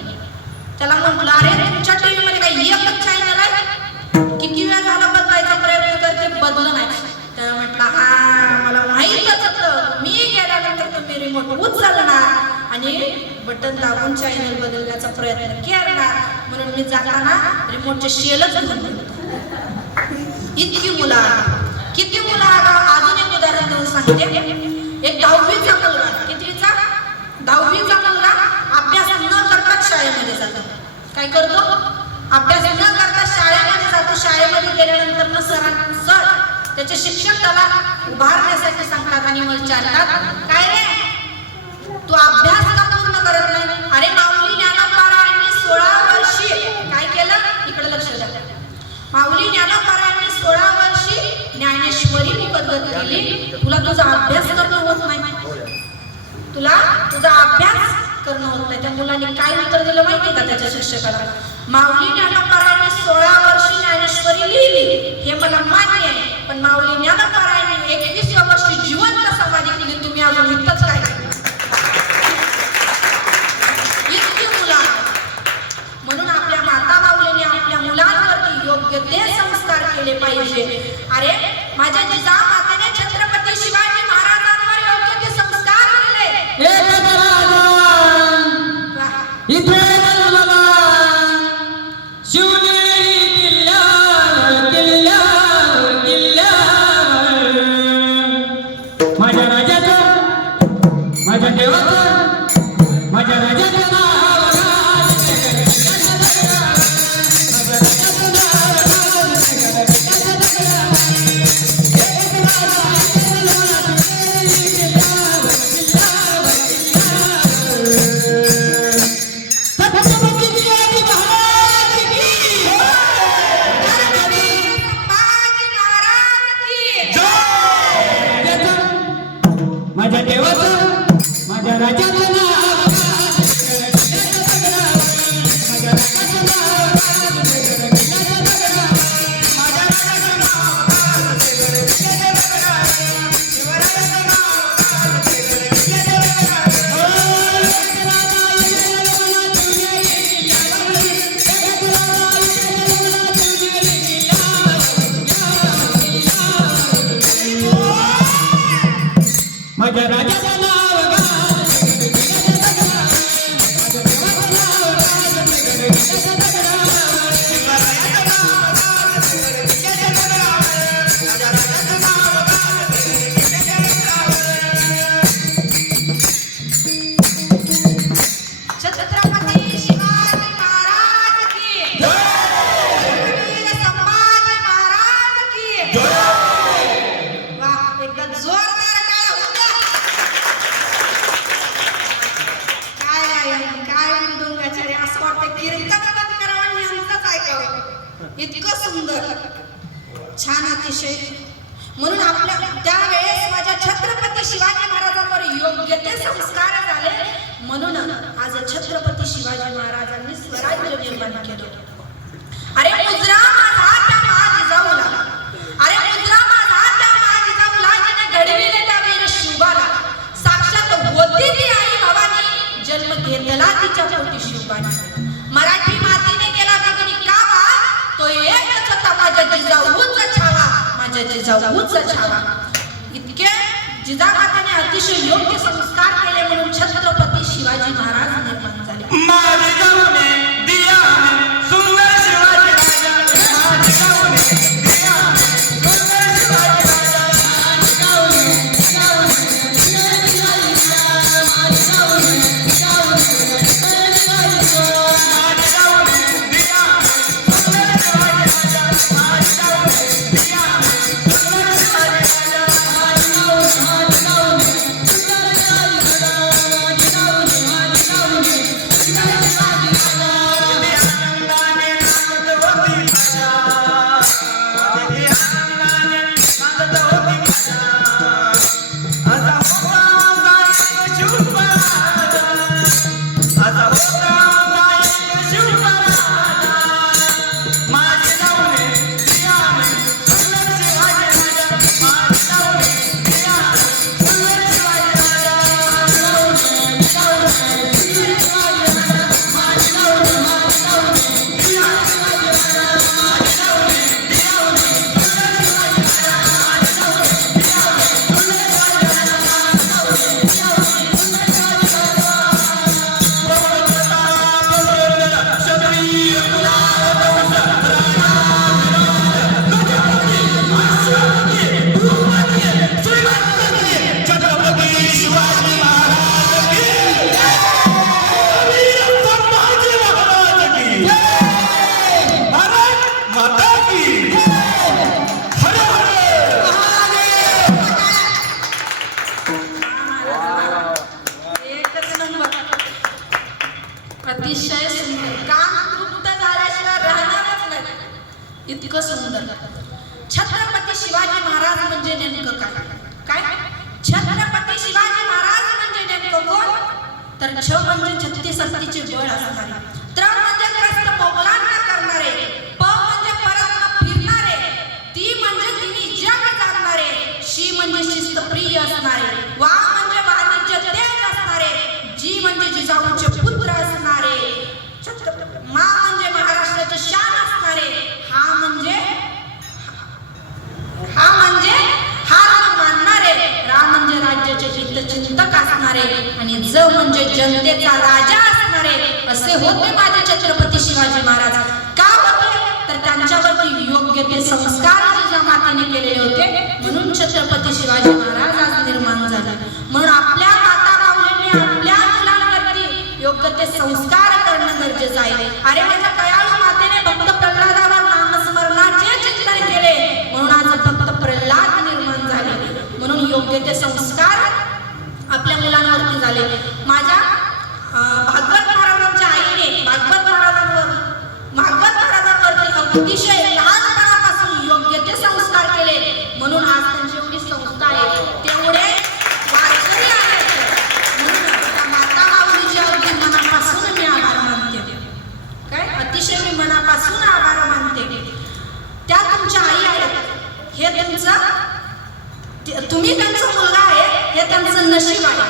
त्याला म्हटलं, अरे तुमच्या टीव्ही मध्ये काही एकच चॅनल आहे, किती वेळ झाला बदलायचा प्रयत्न करते, बदललं नाही. त्याला म्हटलं, हा मला माहीतच होतं. मी गेल्यानंतर तुम्ही रिमोट उचलणार आणि बटन दाबून चॅनल बदलण्याचा प्रयत्न करणार, म्हणून मी जाताना रिमोटचे शेलच घेऊन. इतकी मुलं, किती मुलं. अजून एक उदाहरण देऊन सांगते. एक 10वीचा मुलगा, कितवीचा? 10वीचा मुलगा अभ्यास न करता शाळेमध्ये जातो. काय करतो? अभ्यास न करता शाळेमध्ये जातो. शाळेमध्ये गेल्यानंतर सर त्याचे शिक्षक त्याला उभारण्यासाठी सांगतात आणि विचारतात, काय रे तू अभ्यास का पूर्ण करत नाही? अरे माऊली ज्ञानोबारायांनी 16 वर्षी काय केलं, इकडे लक्ष द्या. माऊली ज्ञानोबारायांनी 16 वर्षी ज्ञानेश्वरी विकत केली. तुला तुझा अभ्यास करणं होत नाही, तुला तुझा अभ्यास करणं होत नाही. त्या मुलांनी काय उत्तर दिलं माहिती का त्याच्या शिक्षकाला? माऊली ज्ञानोबारायांनी 16 वर्षी ज्ञानेश्वरी लिहिली, हे मला मान्य आहे, पण माऊली ज्ञानोबारायांनी 21व्या वर्षी जिवंत समाधी केली. तुम्ही अजून इतकंच काय? इतकी मुलं. म्हणून आपल्या माता माऊलीने आपल्या मुलांवरती योग्य ते संस्कार केले पाहिजे. अरे माझ्या जिजामातेने छत्रपती शिवाजी महाराजांवर योग्य ते संस्कार केले. इथे शिवनेरी किल्ल्या माझ्या राजाचं, माझ्या देवाचं, माझ्या राजाचं नाव. माझ्या देवाचं, माझ्या राजाचं नाव. माझ्या राजाचं नाव छत्रपती शिवाजी महाराज की जय. वीर संभाजी महाराज की जय. वाह, एकदा जोरदार टाळ्या होत्या. काय मृदुंगाच्या रे, असं वाटतं कीर्तन करावं यांचंच ऐकावं. इतकं सुंदर, छान, अतिशय. म्हणून आपल्या त्यावेळेस माझ्या छत्रपती शिवाजी महाराजांवर योग्य ते संस्कार झाले. म्हणून आज छत्रपती शिवाजी महाराजांनी स्वराज्य निर्माण केलं. अरे मुजरा माझा पोटी शिवबाने. मराठी मातीने केला गगनी कावा, तो एकच होता माझ्या जिजाऊचा छावा, माझ्या जिजाऊचा छावा. इतके जिजामातेने अतिशय योग्य संस्कार केले म्हणून छत्रपती शिवाजी महाराज निर्माण झाले. माझी जाऊने दियाने सुंदर शिवाजी राजा, माझी जाऊने दियाने सुंदर शिवाजी राजा, माझी जाऊने सुंदर शिवाजी राजा, माझी जाऊने सुंदर शिवाजी राजा, माझी जाऊने दियाने सुंदर शिवाजी राजा, माझी जाऊने दियाने सुंदर शिवाजी राजा, माझी जाऊने सुंदर शिवाजी राजा, माझी जाऊने अतिशय सुंदर, काम तृप्त झाल्याशिवाय राहणारच नाही, इतकं सुंदर. छत्रपती शिवाजी महाराज म्हणजे नेमकं काय? छत्रपती शिवाजी महाराज म्हणजे नेमकं कोण? तर छ म्हणजे छत्तीस हत्तीचे बळ असणारे, त्र म्हणजे त्रस्त मोगलांना करणारे, प म्हणजे परत न फिरणारे, ती म्हणजे तिन्ही जग जाणणारे, शी म्हणजे शिस्तप्रिय असणारे, वा म्हणजे वाणिज्य तेज असणारे, जी म्हणजे जिजाऊचे पुत्र असणारे, मा म्हणजे महाराष्ट्राची शान असणारे, हा म्हणजे हार मानणारे, रा म्हणजे राज्याचे हितचिंतक असणारे, आणि ज म्हणजे जनतेचा राजा असणारे, असे होते माझे छत्रपती शिवाजी महाराज. का होते? तर त्यांच्यावरती योग्य ते संस्कार जिजामातेने केलेले होते, म्हणून छत्रपती शिवाजी महाराज आज निर्माण झाले. म्हणून आपल्या माता माऊलींनी आपल्या मुलांवरती योग्य ते संस्कार करणं गरजेचं आहे. अरे माझ्या दयाळू मातेने भक्त प्रल्हादावर नामस्मरणाचे चिंतन केले, म्हणून आज भक्त प्रल्हाद निर्माण झाले. म्हणून योग्य ते संस्कार आपल्या मुलांवरती झाले. माझ्या भागवत महाराजांच्या आईने भागवत महाराजांवरती अतिशय लहानपणापासून योग्य ते संस्कार केले, म्हणून आज त्यांची एवढी संस्था आहे, तेवढे वारकरी आहेत. म्हणून माता माऊलीच्या अगदी मनापासून मी आभार मानते. काय अतिशय मी मनापासून आभार मानते. त्या तुमच्या आई आहेत, हे तुमचं तुम्ही त्यांचा मुलगा आहे, हे त्यांचं नशीब आहे.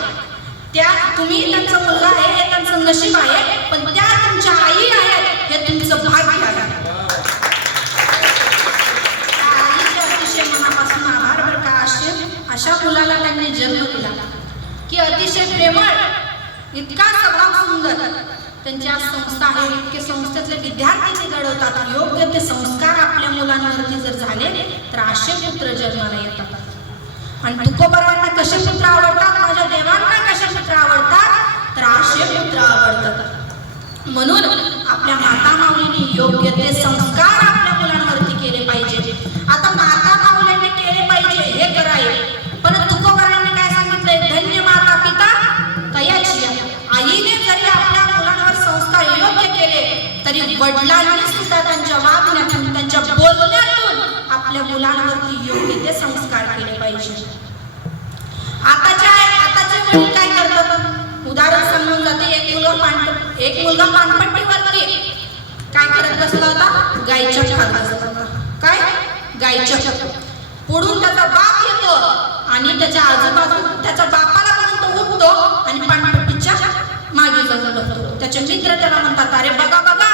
तुम्ही त्यांचा मुलगा आहे, हे त्यांचं नशीब आहे, पण त्या तुमच्या आई आहेत, हे तुमचं भाग्य आहे. आईचे अतिशय मनापासून आभार बरं का. अशा मुलाला त्यांनी जन्म दिला की अतिशय प्रेमळ, इतका स्वभाव सुंदर. त्यांच्या संस्था आहे, इतके संस्थेतले विद्यार्थी घडवतात. योग्य ते संस्कार आपल्या मुलांवरती जर झाले तर असे पुत्र जन्माला येतात. आणि तुकोबरावांना कसे पुत्र आवडतात, माझ्या देवांना कसे पुत्र आवडतात, तर असे पुत्र आवडतात. म्हणून आपल्या माता माऊलींनी योग्य ते संस्कार आपल्या मुलांवरती केले पाहिजे. आता माता माऊलींनी केले पाहिजे हे करावे, पण तुकोबरावांनी काय सांगितलंय, धन्य माता पिता तयाची. आईने जरी आपल्या मुलांवर संस्कार योग्य केले तरी वडिलांनी सुद्धा त्यांच्या वागण्यातून, त्यांच्या बोलण्यातून आपल्या मुलांवरती योग्य ते संस्कार केले पाहिजे. आताचे वडील काय करतात, उदाहरण सांगून जाते. एक मुलगा पानपट्टीवरती काय करत बसला होता, गायच्या खात बसला होता. काय गायच्या पुढून त्याचा बाप येतो आणि त्याच्या आजूबाजू त्याच्या बापाला पण तो उठतो आणि पानपट्टीच्या मागे जाऊन लपतो. त्याचे मित्र त्याला म्हणतात, अरे बघा बघा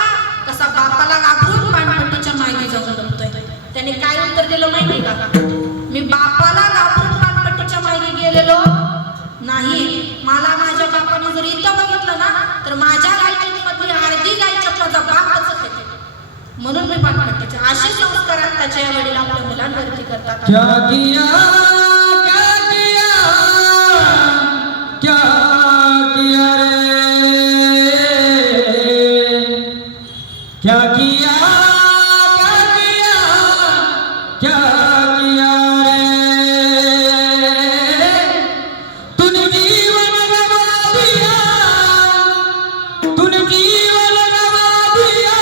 कसा बापाला घाबरून पानपट्टीच्या मागे जाऊन लपतोय. त्याने काय उत्तर दिलं माहिती का? मी बापाला घाबरून पानपट्टीच्या मागे गेलेलो नाही. मला माझ्या बापाने जर इथं बघितलं ना तर माझ्या गायची अर्धी गाय चपलाचा बापच आहे, म्हणून मी पानपट्टीच्या. असे संस्कार त्याच्या वडील आपल्या मुलांवरती करतात. क्या किया क्या किया रे, क्या किया क्या किया रे, तूने जीवन गवा दिया, तूने जीवन गवा दिया,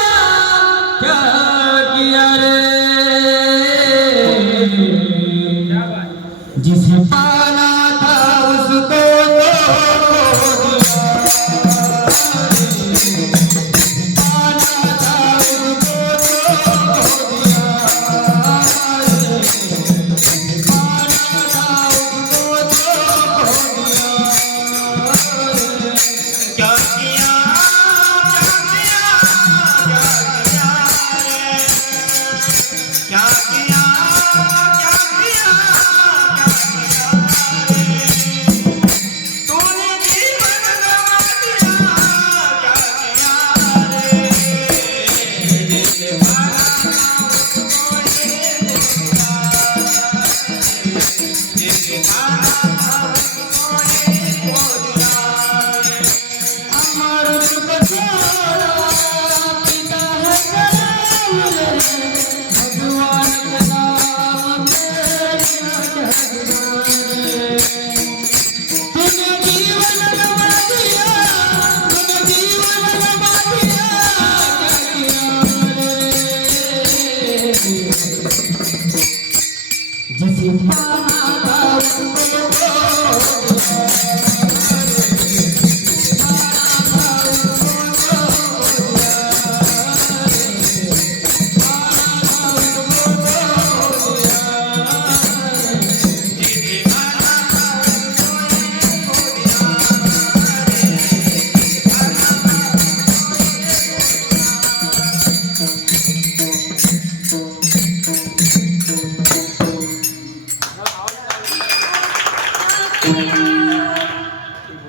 क्या किया रे, जिसे पाना था उसको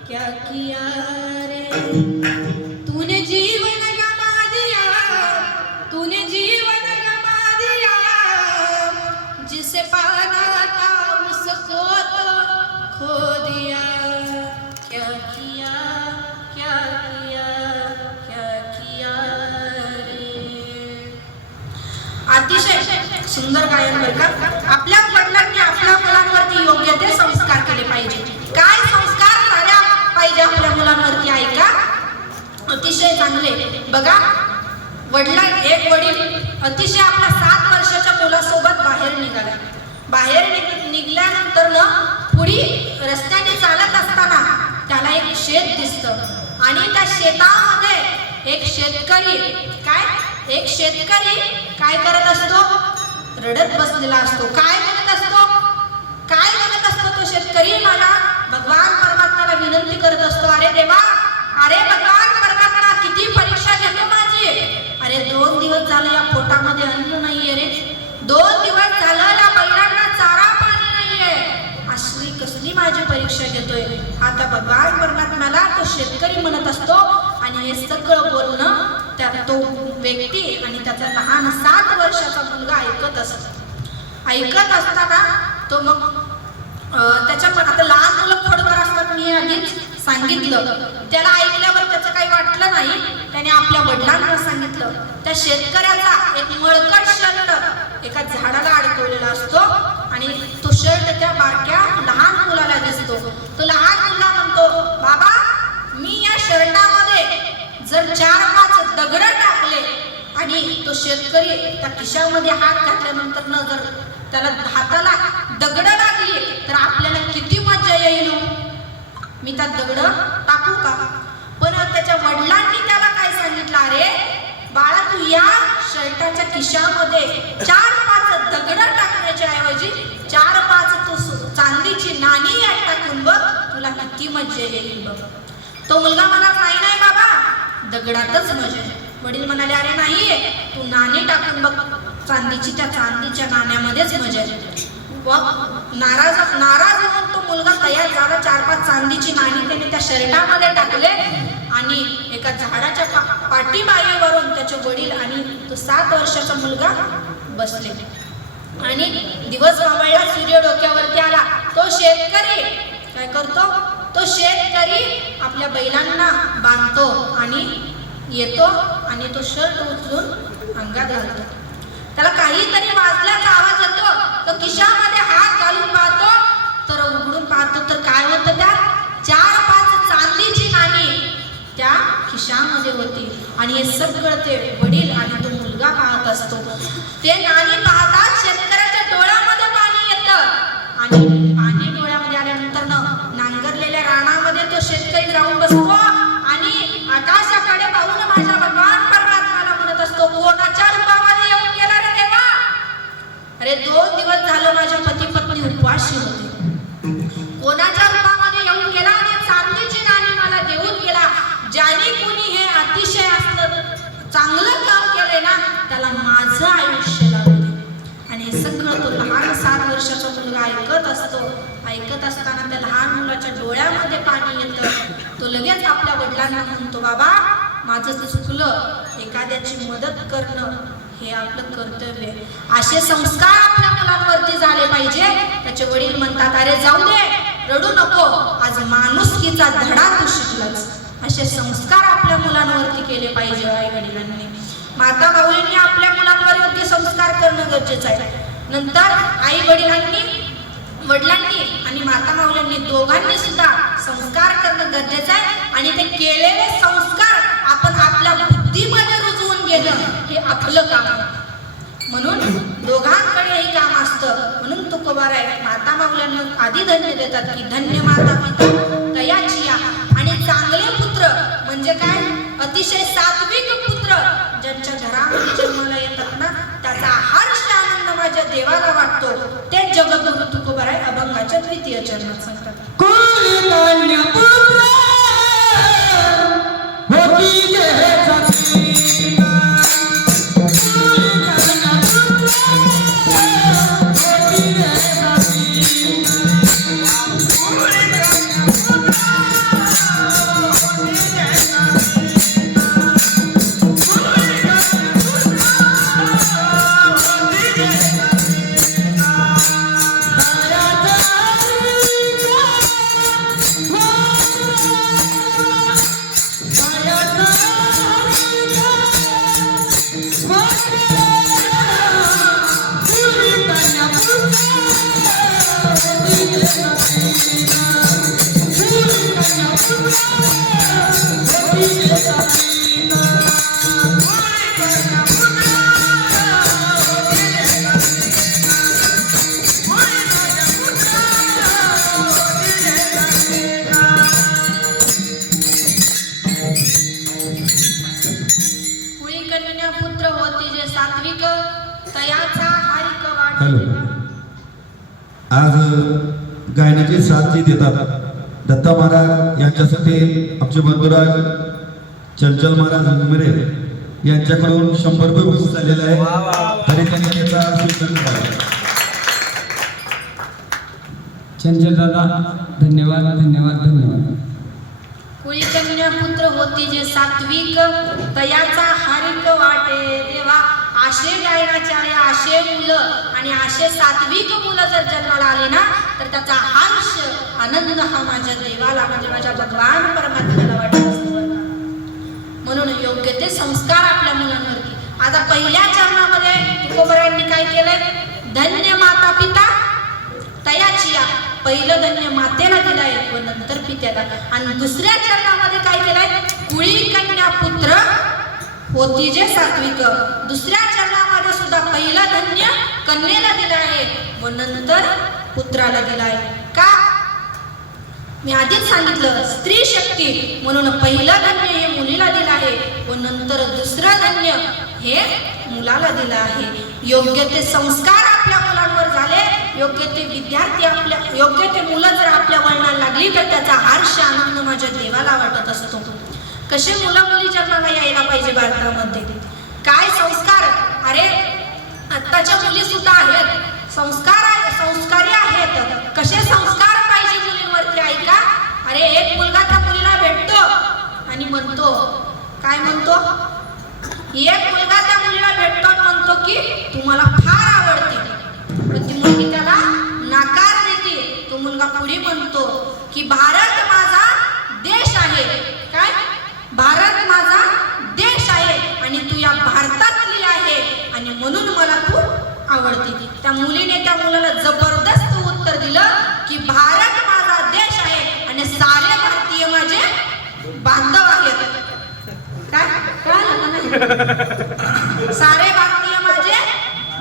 क्या किया रे, तूने जीवन गवा दिया, तूने जीवन गवा दिया, जिसे पाना था उसको तो खो दिया. क्या किया क्या किया क्या किया रे. अतिशय सुंदर गायन बरं का. आपल्या वडिलांनी आपल्या मुलांवरती योग्य ते संस्कार केले पाहिजे. काय संस्कार झाल्या पाहिजे आपल्या मुलांवरती ऐका, अतिशय चांगले. बघा एक वडील अतिशय आपल्या 7 वर्षाच्या मुलासोबत बाहेर निघाला. बाहेर निघाल्यानंतर ना पुढे रस्त्याने चालत असताना त्याला एक शेत दिसतं आणि त्या शेतामध्ये एक शेतकरी काय करत असतो? रडत बसलेला असतो. काय म्हणत असतो तो शेतकरी? मला भगवान परमात्म्याला विनंती करत असतो, अरे देवा, अरे भगवान परमात्मा, किती परीक्षा घेतो माझी. अरे 2 दिवस झाले या पोटामध्ये अन्न नाहीये रे, 2 दिवस झालं या बैलांना चारा पाणी नाहीये, असली कसली माझी परीक्षा घेतोय. आता भगवान परमात्म्याला तो शेतकरी म्हणत असतो आणि हे सगळं बोलणं तो व्यक्ती आणि त्याचा लहान 7 वर्षाचा मुलगा ऐकत असताना तो मग त्याच्या आता लहान मुलं खोडकर असतात, मी आधीच सांगितलं. त्याला ऐकल्यावर त्याचं काही वाटलं नाही. त्याने आपल्या वडिलांना सांगितलं. त्या शेतकऱ्याचा एक मळकट शर्ट एका झाडाला अडकवलेला असतो आणि तो शर्ट त्या बारक्या लहान मुलाला दिसतो. तो लहान मुलगा म्हणतो, बाबा, मी या शर्टामध्ये जर 4-5 दगड टाकले आणि तो शेतकरी त्या खिशामध्ये हात घातल्यानंतर जर त्याला हाताला दगड लागली तर आपल्याला किती मजा येईल. मी त्यात दगड टाकू का? पण त्याच्या वडिलांनी त्याला काय सांगितलं, अरे बाळा, तू या शर्टाच्या खिशामध्ये 4-5 दगड टाकण्याच्या ऐवजी 4-5 तू चांदीची नाणी यात टाकून बघ, तुला किती मजा येईल बघ. तो मुलगा म्हणाला नाही नाही बाबा, दगडातच मजा आहे. वडील म्हणाले अरे नाही, तू नाणी टाकून बघ, त्या चांदीच्या नाण्यामध्येच मजा आहे. व नाराज होऊन तो मुलगा तयार झाला. 4-5 चांदीची नाणी त्याने त्या शर्टामध्ये टाकले आणि एका झाडाच्या पाठीमागेवरून त्याचे वडील आणि तो 7 वर्षाचा मुलगा बसले. आणि दिवस मावळला, सूर्य डोक्यावरती आला. तो शेतकरी काय करतो, तो शेतकरी आपल्या बैलांना बांधतो आणि येतो आणि तो शर्ट उचलून अंगात घालतो. त्याला काहीतरी वाजल्याचा आवाज येतो. तो खिशामध्ये हात घालून पाहतो, तर उघडून पाहतो तर काय होतं, त्या 4-5 चांदीची नाणी त्या खिशामध्ये होती. आणि हे सगळं ते वडील आणि तो मुलगा पाहत असतो. ते नाणी पाहतात शेतकऱ्याच्या डोळ्यामध्ये पाणी येतं आणि पाणी डोळ्यामध्ये आल्यानंतर नांगरलेल्या रानामध्ये तो शेतकरी जाऊन बसतो आणि आकाशाकडे पाहून माझ्या भगवान परमात्म्याला म्हणत असतो, कोणाच्या रूपामध्ये येऊन गेला रे देवा? अरे 2 दिवस झालं माझ्या पती पत्नी उपवाशी होते. कोणाच्या रूपामध्ये येऊन गेला आणि चांदीची नाणी मला देऊन गेला. ज्याने कोणी हे अतिशय चांगलं काम केलंय ना, त्याला माझं आयुष्य लागू दे. आणि हे सगळं तो लहान 7 वर्षाचा मुलगा ऐकत असतो. ऐकत असताना त्या लहान मुलाच्या डोळ्यामध्ये पाणी येतं. तो लगेच आपल्या वडिलांना म्हणतो, बाबा माझं चुकलं, एखाद्याची मदत करणं हे आपलं कर्तव्य आहे. असे संस्कार आपल्या मुलांवरती झाले पाहिजे. त्याचे वडील म्हणतात अरे जाऊ दे, रडू नको, आज माणुसकीचा धडा तू शिकलास. असे संस्कार आपल्या मुलांवरती केले पाहिजे आई वडिलांनी. माता माऊलींनी आपल्या मुलांवर योग्य संस्कार करणं गरजेचं आहे. नंतर आई वडिलांनी आणि माता माऊलींनी दोघांनी सुद्धा संस्कार करणं गरजेचं आहे. आणि ते केलेले संस्कार आपण आपल्या बुद्धीमध्ये रुजवून घेणं हे आपलं काम आहे. म्हणून दोघांकडेही काम असतं. म्हणून तुकोबाराय माता माऊल्यांना आधी धन्य देतात की धन्य माता पिता तयाची या. आणि चांगले पुत्र म्हणजे काय, अतिशय सात्विक पुत्र ज्यांच्या घरामध्ये जन्माला येतात ना, त्याचा हर्ष आनंद माझ्या देवाला वाटतो. ते जगद्गुरु तुकोबाराय अभंगाच्या 3य चरणात सांगतात. आज गायनाची साथ जी देतात दत्ता महाराज यांच्यासाठी आमचे बंधुराज चंचल महाराज उमरे यांच्याकडून 100 रुपये बक्षीस झालेलं आहे. तरी त्यांनी त्याचा स्वीकार करावा. चंचल दादा धन्यवाद धन्यवाद धन्यवाद. कुळी कन्या पुत्र होती जे सात्विक, तयाचा हारिक वाटे देवा. असे गायनाचे आणि असे मुलं आणि असे सात्विक मुलं जर जन्माला आले ना, तर त्याचा हर्ष आनंद हा माझ्या देवाला म्हणजे माझ्या भगवान परमात्म्याला वाटत असतो. म्हणून योग्य ते संस्कार आपल्या मुलांवरती. आता पहिल्या चरणामध्ये तुकोबारायांनी काय केलंय, धन्य माता पिता तयाची या. पहिलं धन्य मातेला दिलाय व नंतर पित्याला. आणि दुसऱ्या चरणामध्ये काय केलंय, कुळी कन्या पुत्र होती जे सात्विक. दुसऱ्या चरणामध्ये सुद्धा पहिलं धन्य कन्येला दिलं आहे व नंतर पुत्राला दिलं आहे. का, मी आधीच सांगितलं स्त्री शक्ती, म्हणून पहिलं धन्य हे मुलीला दिलं आहे व नंतर दुसरं धन्य हे मुलाला दिलं आहे. योग्य ते संस्कार आपल्या मुलांवर झाले योग्य ते विद्यार्थी योग्य ते मुलं जर आपल्या वळणाला लागली तर त्याचा हर्ष आनंद माझ्या देवाला वाटत असतो. कसे मुलं मुली जन्माला यायला पाहिजे भारतामध्ये, काय संस्कार. अरे आत्ताच्या मुली सुद्धा आहेत, संस्कारी आहेत. कसे संस्कार पाहिजे मुलींवरती ऐका. अरे एक मुलगा त्या मुलीला भेटतो आणि म्हणतो, काय म्हणतो, एक मुलगा त्या मुलीला भेटतो आणि म्हणतो की तू मला फार आवडते. पण ती मुलगी त्याला नकार देते. तो मुलगा पुढे म्हणतो की भारत माझा देश आहे. काय, भारत माझा देश आहे आणि तू या भारतातली आहे आणि म्हणून मला तू आवडते. त्या मुलीने त्या मुलाला जबरदस्त उत्तर दिलं की भारत माझा देश आहे आणि सारे भारतीय माझे बांधव आहेत. काय सारे भारतीय माझे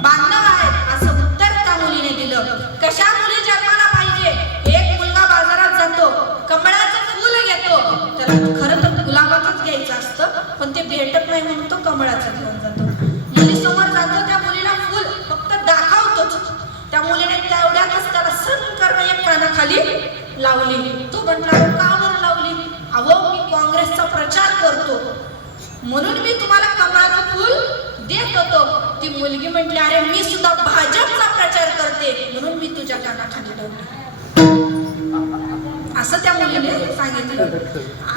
बांधव आहेत असं उत्तर त्या मुलीने दिलं. कशा मुली जन्माला पाहिजे. एक मुलगा बाजारात जातो, कमळाचं फुल घेतो, त्याला खरं तर गुलाबाचंच घ्यायचं असतं पण ते भेटत नाही म्हणून तो कमळाचं घेऊन जातो. मुलीसमोर जातो, त्या मुलीला फुल फक्त दाखवतोच. त्या मुलीने तेवढ्यातच त्याला सण करणं एक कानाखाली लावली. तो म्हटला, का बरं लावली. अहो मी काँग्रेसचा प्रचार करतो म्हणून मी तुम्हाला कमळाचं फुल देत होतो. ती मुलगी म्हटली, अरे मी सुद्धा भाजपचा प्रचार करते म्हणून मी तुझ्या कानाखाली लावली. असं त्या मुलीने सांगितलं.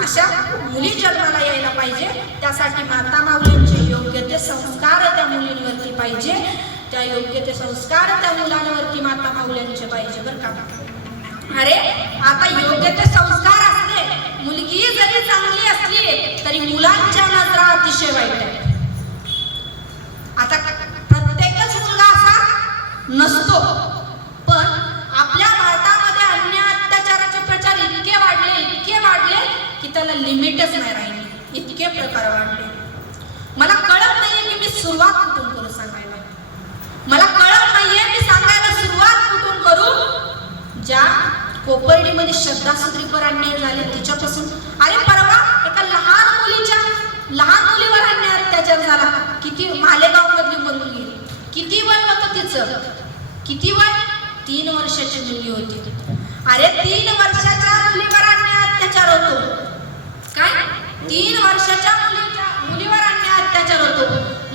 अशा मुली जन्माला यायला पाहिजे. त्यासाठी माता माऊलींचे योग्य ते संस्कार त्या मुलींवरती पाहिजे. त्या योग्य ते संस्कार त्या मुलांवरती माता माऊलींचे पाहिजे बरं का. अरे आता योग्य ते संस्कार असले, मुलगी जरी चांगली असली तरी मुलांच्या नजरा अतिशय वाईट आहेत. आता प्रत्येकच मुलगा असा नसतो, पण आपल्या भारतामध्ये अन्याय अत्याचाराचे प्रचार इतके वाढले की त्याला लिमिटच नाही राहिली. इतके प्रकार वाढले. मला कळत नाहीये की मी सुरुवात कुठून करू सांगायला. मला कळत नाहीये मी सांगायला सुरुवात कुठून करू. ज्या कोपर्डीमध्ये श्रद्धा सुद्रीपर अन्याय झाले तिच्यापासून. अरे परवा एका लहान मुलीवर अन्याय अत्याचार झाला. किती, मालेगाव मधली मुलगी, किती वय होतं तिचं, किती वय, 3 वर्षाची मुलगी होती. अरे 3 वर्षाच्या मुलीवर अन्याय अत्याचार होतो. काय, 3 वर्षाच्या मुलीवर अन्याय अत्याचार होतो.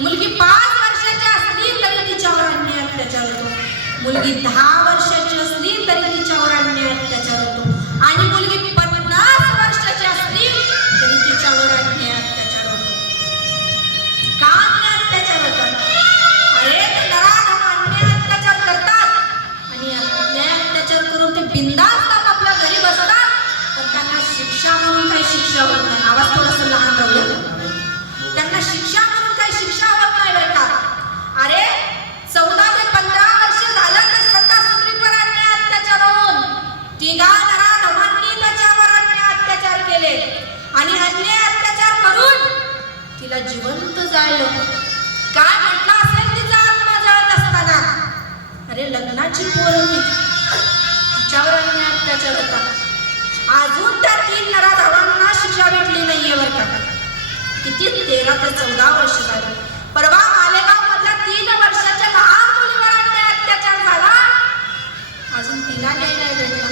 मुलगी 5 वर्षाची असली तरी तिच्यावर अन्याय अत्याचार होतो. मुलगी 10 वर्षाची असली तरी तिच्यावर अन्याय अत्याचार होतो. आणि मुलगी 50 वर्षाची असली तरी तिच्यावर अन्याय अत्याचार होतो. का अन्याय अत्याचार होतात. अरे ते नराधम अन्याय अत्याचार करतात आणि अन्याय अत्याचार करून ते बिनधास्त आपल्या घरी बसतात, पण त्यांना शिक्षा म्हणून काही शिक्षा होत नाही. आवाज थोडासा लहान राहूया. त्यांना शिक्षा म्हणून काही शिक्षा होत नाही बरं का. अरे 14 ते 15 वर्ष झालं तर श्रद्धा सुद्रीपर अन्याय अत्याचार होऊन 3 नराधमांनी त्याच्यावर अन्याय अत्याचार केले आणि अन्याय अत्याचार करून तिला जिवंत जाळलं. काय म्हटलं असेल तिचा आत्मा जळत असताना. अरे लग्नाची पोर होती, तिच्यावर अन्याय अत्याचार होता. अजून त्या 3 नराधमांना शिक्षा भेटली नाहीये बरं का. किती, 13 ते 14 वर्ष झाली. परवा मालेगाव मधल्या 3 वर्षाच्या लहान मुलीवर अन्याय अत्याचार झाला. अजून तिला न्याय नाही भेटला.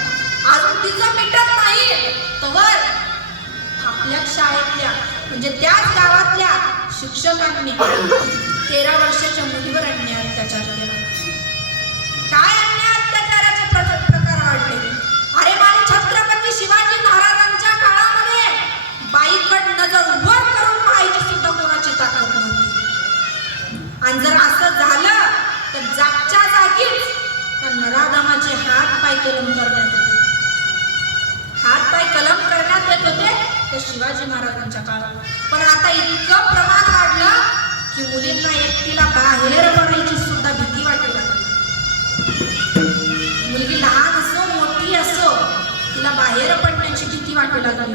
अजून तिचं मिटत नाही तवर आपल्या शाळेतल्या म्हणजे त्याच गावातल्या शिक्षकांनी 13 वर्षाच्या मुलीवर अन्याय अत्याचार केला. काय अन्याय अत्याचाराचे प्रकार वाढले. अरे माझे छत्रपती शिवाजी महाराजांच्या काळामध्ये बाईकड नजर वर करून पाहायची सुद्धा कोणाची ताकद नव्हती. आणि जर असं झालं तर जागच्या जागीच त्या नराधमाचे हात पाय कलम करण्यात येते. हात पाय कलम करण्यात येत होते ते शिवाजी महाराजांच्या काळात. पण आता इतकं प्रमाण वाढलं की मुलींना एकटीला बाहेर पडायची सुद्धा भीती वाटू लागली. मुलगी लहान असो मोठी असो तिला बाहेर पडण्याची भीती वाटू लागली.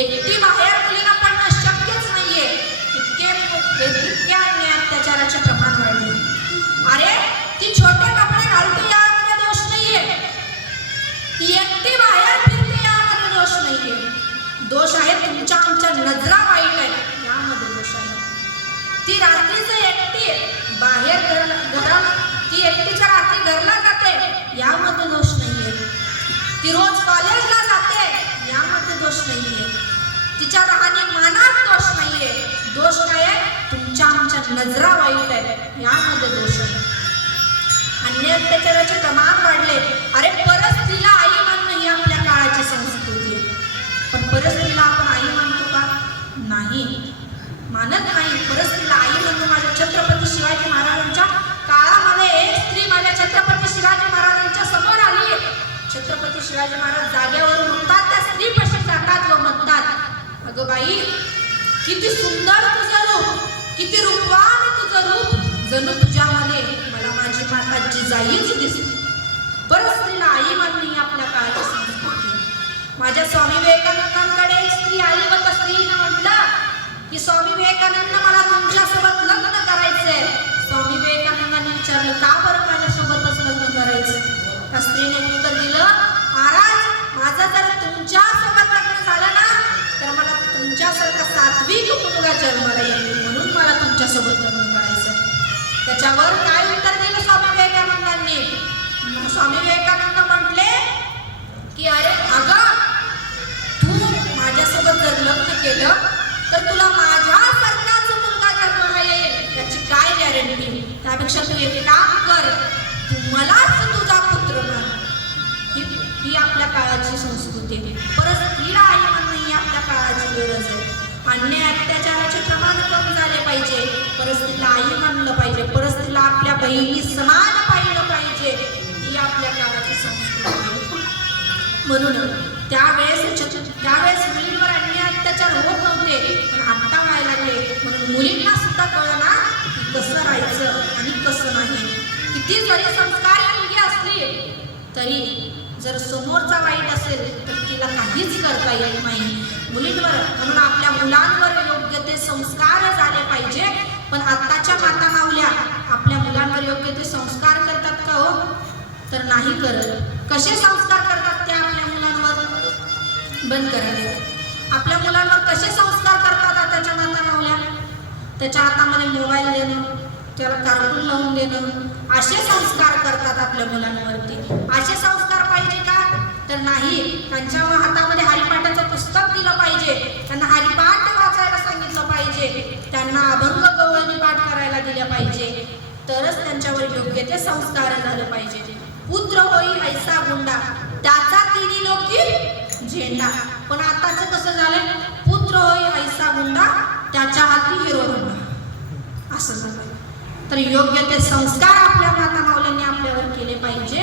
एकटी बाहेर मुलीला पडणं शक्यच नाहीये. इतके अन्याय अत्याचाराचे प्रमाण वाढले. अरे ती छोटे कपडे घालते यामध्ये दोष नाहीये. ती एकटी बाहेर फिरते यामध्ये दोष नाहीये. दोष आहे तुमच्या आमच्या नजरा वाईट आहेत यामध्ये दोष आहे. ती रात्रीचं एकटी बाहेर ती एकटीच्या रात्री घरला जाते नजरा वाईट आहे यामध्ये दोष आहे. अन्य अत्याचाराचे प्रमाण वाढले. अरे परस्त्रीला आई मानणं ही आपल्या काळाची संस्कृती आहे. पण परस्त्रीला आपण आई मानतो का? नाही, मानत नाही. परस्त्रीला आई म्हणून माझ्या छत्रपती शिवाजी महाराजांच्या काळामध्ये एक स्त्री माझ्या छत्रपती शिवाजी महाराजांच्या समोर आली. छत्रपती शिवाजी महाराज जागेवरून उठतात, त्या स्त्रीपाशी जातात व म्हणतात, अगं बाई, किती सुंदर तुझं रूप, किती रूपवान तुझं रूप, जणू तुझ्यामध्ये मला माझी माता जिजाईच दिसते. परस्त्रीला आई मानणे ही आपल्या काळाची संस्कृती. माझ्या स्वामी विवेकानंदांकडे एक स्त्री आली व त्या स्त्रीने म्हटलं की स्वामी विवेकानंद, मला तुमच्यासोबत लग्न करायचंय. स्वामी विवेकानंदांनी विचारलं, का बरं माझ्यासोबतच लग्न करायचं? त्या स्त्रीने उत्तर दिलं, महाराज, माझं जर तुमच्यासोबत लग्न झालं ना तर मला तुमच्यासारखा सात्विक मुलगा जन्माला येईल, म्हणून मला तुमच्यासोबत लग्न करायचंय. त्याच्यावर काय उत्तर दिलं स्वामी विवेकानंदांनी? स्वामी विवेकानंद म्हटले की अरे अगं, तू माझ्यासोबत जर लग्न केलं तर तुला माझ्यासारखाच मुलगा जन्माला येईल याची काय गॅरंटी? त्यापेक्षा तू एक काम कर, तू मलाच तुझा पुत्र मान. ही आपल्या काळाची संस्कृती आहे. परस्त्रीला आई म्हणणं ही आपल्या काळाची गरज आहे. अन्याय अत्याचाराचे प्रमाण कमी झाले पाहिजे. परस्त्रीला आई मानलं पाहिजे. परस्त्रीला आपल्या बहिणी समान पाहिलं पाहिजे. ही आपल्या काळाची संस्कृती आहे. म्हणून त्यावेळेस मुलींवर अन्याय अत्याचार होत नव्हते, पण आता व्हायला लागले. म्हणून मुलींना सुद्धा कळना की कसं राहायचं आणि कसं नाही. किती जरी संस्कारी मुलगी असली तरी जर समोरचा वाईट असेल तर तिला काहीच करता येत नाही. मुलींवर, म्हणून आपल्या मुलांवर योग्य ते संस्कार झाले पाहिजे. पण आत्ताच्या माता माऊल्या आपल्या मुलांवर योग्य ते संस्कार करतात का हो? तर नाही करत. कसे संस्कार करतात त्या आपल्या मुलांवर? बंद करावे. आपल्या मुलांवर कसे संस्कार करतात आताच्या माता माऊल्या? त्याच्या हातामध्ये मोबाईल देणं, त्याला कार्टून लावून देणं, असे संस्कार करतात आपल्या मुलांवरती. असे संस्कार पाहिजे का? तर नाही. त्यांच्या हातामध्ये हरिपाठाचं पुस्तक दिलं पाहिजे, त्यांना हरिपाठ वाचायला सांगितलं पाहिजे, त्यांना अभंग गवळणी पाठ करायला दिलं पाहिजे, तरच त्यांच्यावर योग्य ते संस्कार झाले पाहिजे. पुत्र होई ऐसा गुंडा, त्याचा तिन्ही लोकी झेंडा. पण आताचं कसं झालंय? पुत्र होई ऐसा गुंडा, त्याच्या हाती हिरो होंडा, असं झालं. तर योग्य ते संस्कार आपल्या माता माऊल्यांनी आपल्यावर केले पाहिजे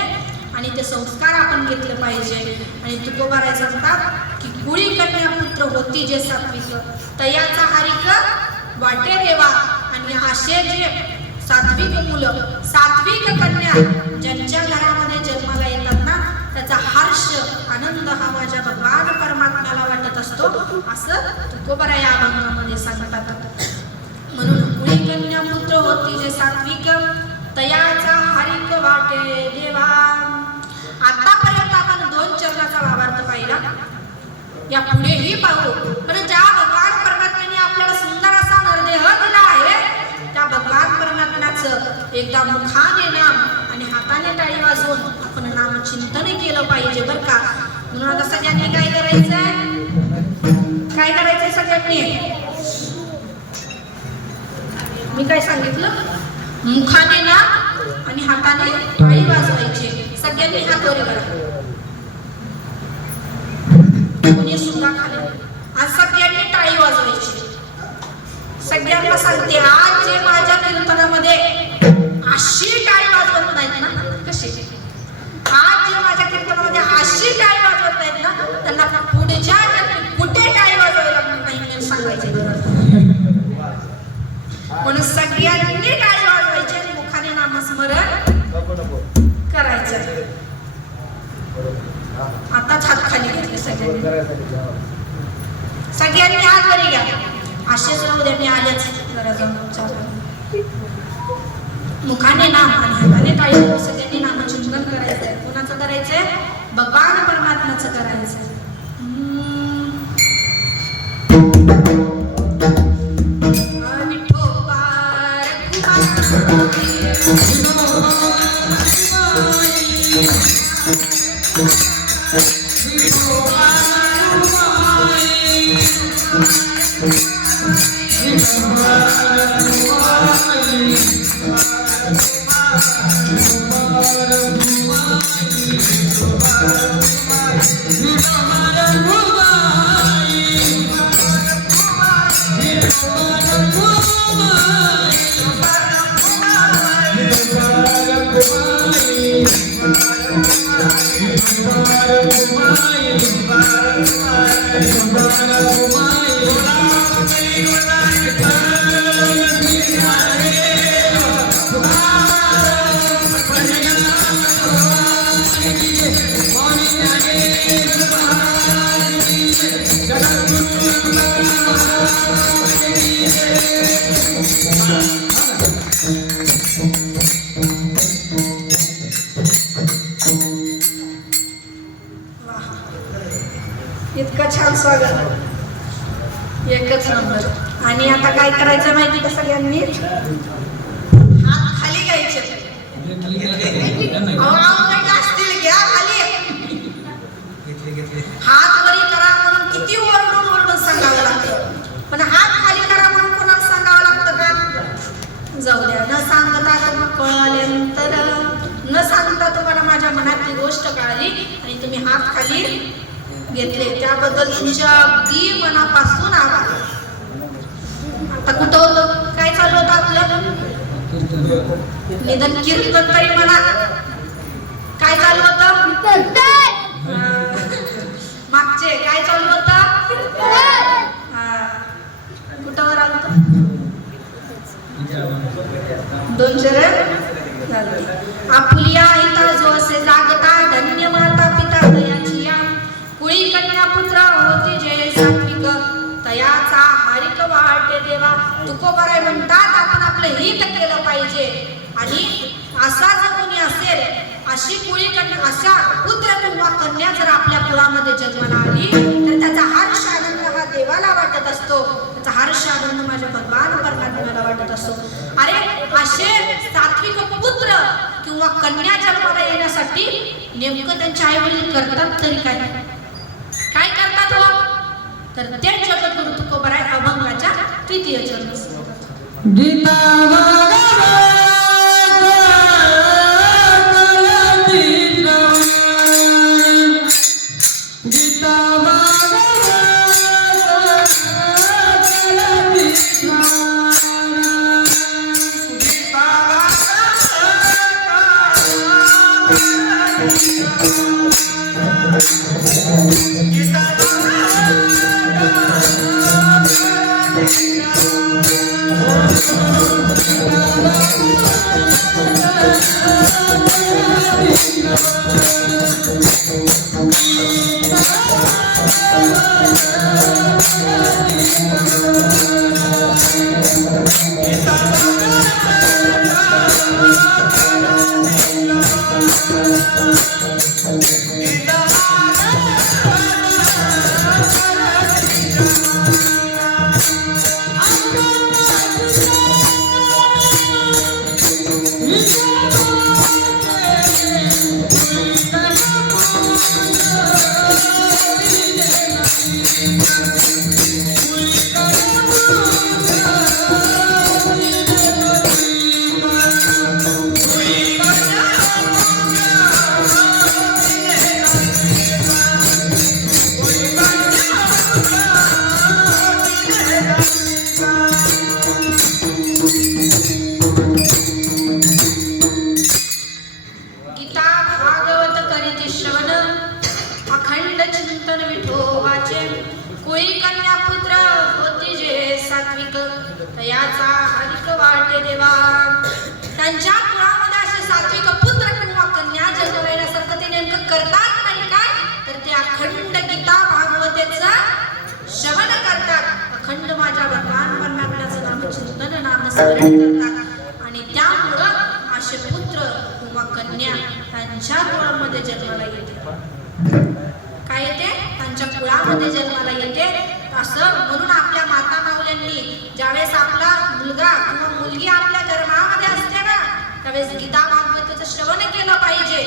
आणि ते संस्कार आपण घेतले पाहिजे. आणि तुकोबाराय सांगतात की कुळी कन्या पुत्र होती जे सात्विक, तयाचा हारिक वाटे देवा. आणि असे जे सात्विक मुलं, सात्विक कन्या ज्यांच्या घरामध्ये जन्माला येतात ना, त्याचा हर्ष, आनंद हा माझ्या भगवान परमात्म्याला वाटत असतो, असं तुकोबाराय या अभंगामध्ये सांगतात. म्हणून कुळी कन्या पुत्र होती जे सात्विक, तयाचा हारिक वाटे देवा. आतापर्यंत आपण 2 चरणाचा भावार्थ पाहिला, या पुढेही पाहू. पण ज्या भगवान परमात्म्याने आपल्याला सुंदर असा नरदेह दिला आहे, त्या भगवान परमात्म्याचं एकदा मुखाने नाम आणि हाताने टाळी वाजवून आपण नामचिंतन केलं पाहिजे बरं का. म्हणून आता सगळ्यांनी काय करायचंय? काय करायचंय सगळ्यांनी? मी काय सांगितलं? मुखाने नाम आणि हाताने टाळी वाजवायचे. सगळ्यांनी हात वर करा. कोणी सुद्धा खाली. आज सगळ्यांनी टाळी वाजवायची. सगळ्यांना सांगते, आज जे माझ्या कीर्तनामध्ये अशी टाळी वाजवत नाहीत ना, कशी? आज जे माझ्या कीर्तनामध्ये अशी टाळी वाजवत नाहीत ना, त्यांना पुढच्या कुठे टाळी वाजवायला नाही म्हणून सांगायचे. म्हणून सगळ्यांनी टाळी वाजवायची आणि मुखाने नामस्मरण करायचं. आताच हात खाली घेतले सगळ्यांनी हात वरी घ्या. असेच राहू दे, मी आलेच जरा जाऊन. मुखाने नाम आणि हाताने टाळी. सगळ्यांनी नामचिंतन करायचंय. कोणाचं करायचंय? भगवान परमात्म्याचं करायचंय. Bye. इतकं छान स्वागत, एकच नंबर. आणि आता काय करायचं माहिती का सगळ्यांनी? हात खाली घ्यायचे. असतील घ्या खाली. हात वरी करा म्हणून किती ओरडून ओरडून सांगावं लागतं, पण हात खाली करा म्हणून कोणाला सांगावं लागतं का? जाऊ द्या, न सांगता तुम्हाला कळाल्यानंतर, न सांगता तुम्हाला माझ्या मनातली गोष्ट कळाली आणि तुम्ही हात खाली घेतले, त्याबद्दल तुमच्या अगदी मनापासून आभार. आता कुठं होतं, काय चालू होतं आपलं? निधन कीर्तन तरी म्हणा. काय चालू होतं? मागचे काय चालू होतं? कुठं आलं होतं? 2 चरण झालं. आपुलिया हिता जो असे जागता, धन्य माता पिता दयाची या, कुळी कन्या पुत्र होती जय सात्विक, तयाचा हारिक वाटे देवा. तुकोबाराय म्हणतात आपण आपलं हित केलं पाहिजे, आणि असा जर कोणी असेल, अशी कुळी कन्या, अशा पुत्र किंवा कन्या जर आपल्या कुळामध्ये जन्माला आली तर त्याचा हर्ष आनंद हा देवाला वाटत असतो, त्याचा हर्ष आनंद माझ्या भगवान परमात्म्याला वाटत असतो. अरे असे सात्विक पुत्र किंवा कन्या जन्माला येण्यासाठी नेमकं त्यांचे आई वडील करतात तरी काय? काय करतात हो? तर ते जगद्गुरु तुकोबाराय अभंगाच्या 3य चरण. गीता याचा हरिक वाटे देवा. त्यांच्या कुळामध्ये असे सात्विक पुत्र किंवा कन्या जन्माला येण्यासारखं ते नेमकं करतात नाही काय, तर ते अखंड गीता भागवतेचं श्रवण करतात, अखंड माझ्या भगवान परमात्म्याचं नामचिंतन नामस्मरण करतात, आणि त्यामुळं असे पुत्र किंवा कन्या त्यांच्या कुळामध्ये जन्माला येते. काय येते? त्यांच्या कुळामध्ये जन्माला येते. असं म्हणून आपल्या माता माऊल्यांनी ज्यावेळेस आपला मुलगा किंवा मुलगी आपल्या गर्भामध्ये असते ना, त्यावेळेस गीता भागवताचं श्रवण केलं पाहिजे.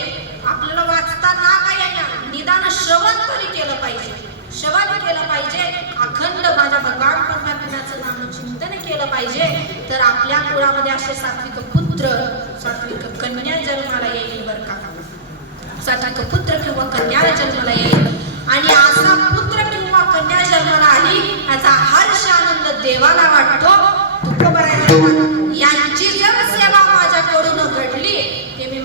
आपल्याला वाचता ना काय ना, निदान श्रवण तरी केलं पाहिजे, श्रवण केलं पाहिजे. अखंड माझ्या भगवान परमात्म्याचं नामचिंतन केलं पाहिजे, तर आपल्या कुळामध्ये असे सात्विक पुत्र सात्विक कन्या जन्माला येईल बरं का. सात्विक पुत्र किंवा कन्या जन्माला येईल, आणि असा पुत्र किंवा कन्या जन्माला आली याचा हर्ष आनंद देवाला वाटतो. तुकोबाराय यांची जर सेवा माझ्याकडून घडली ते मी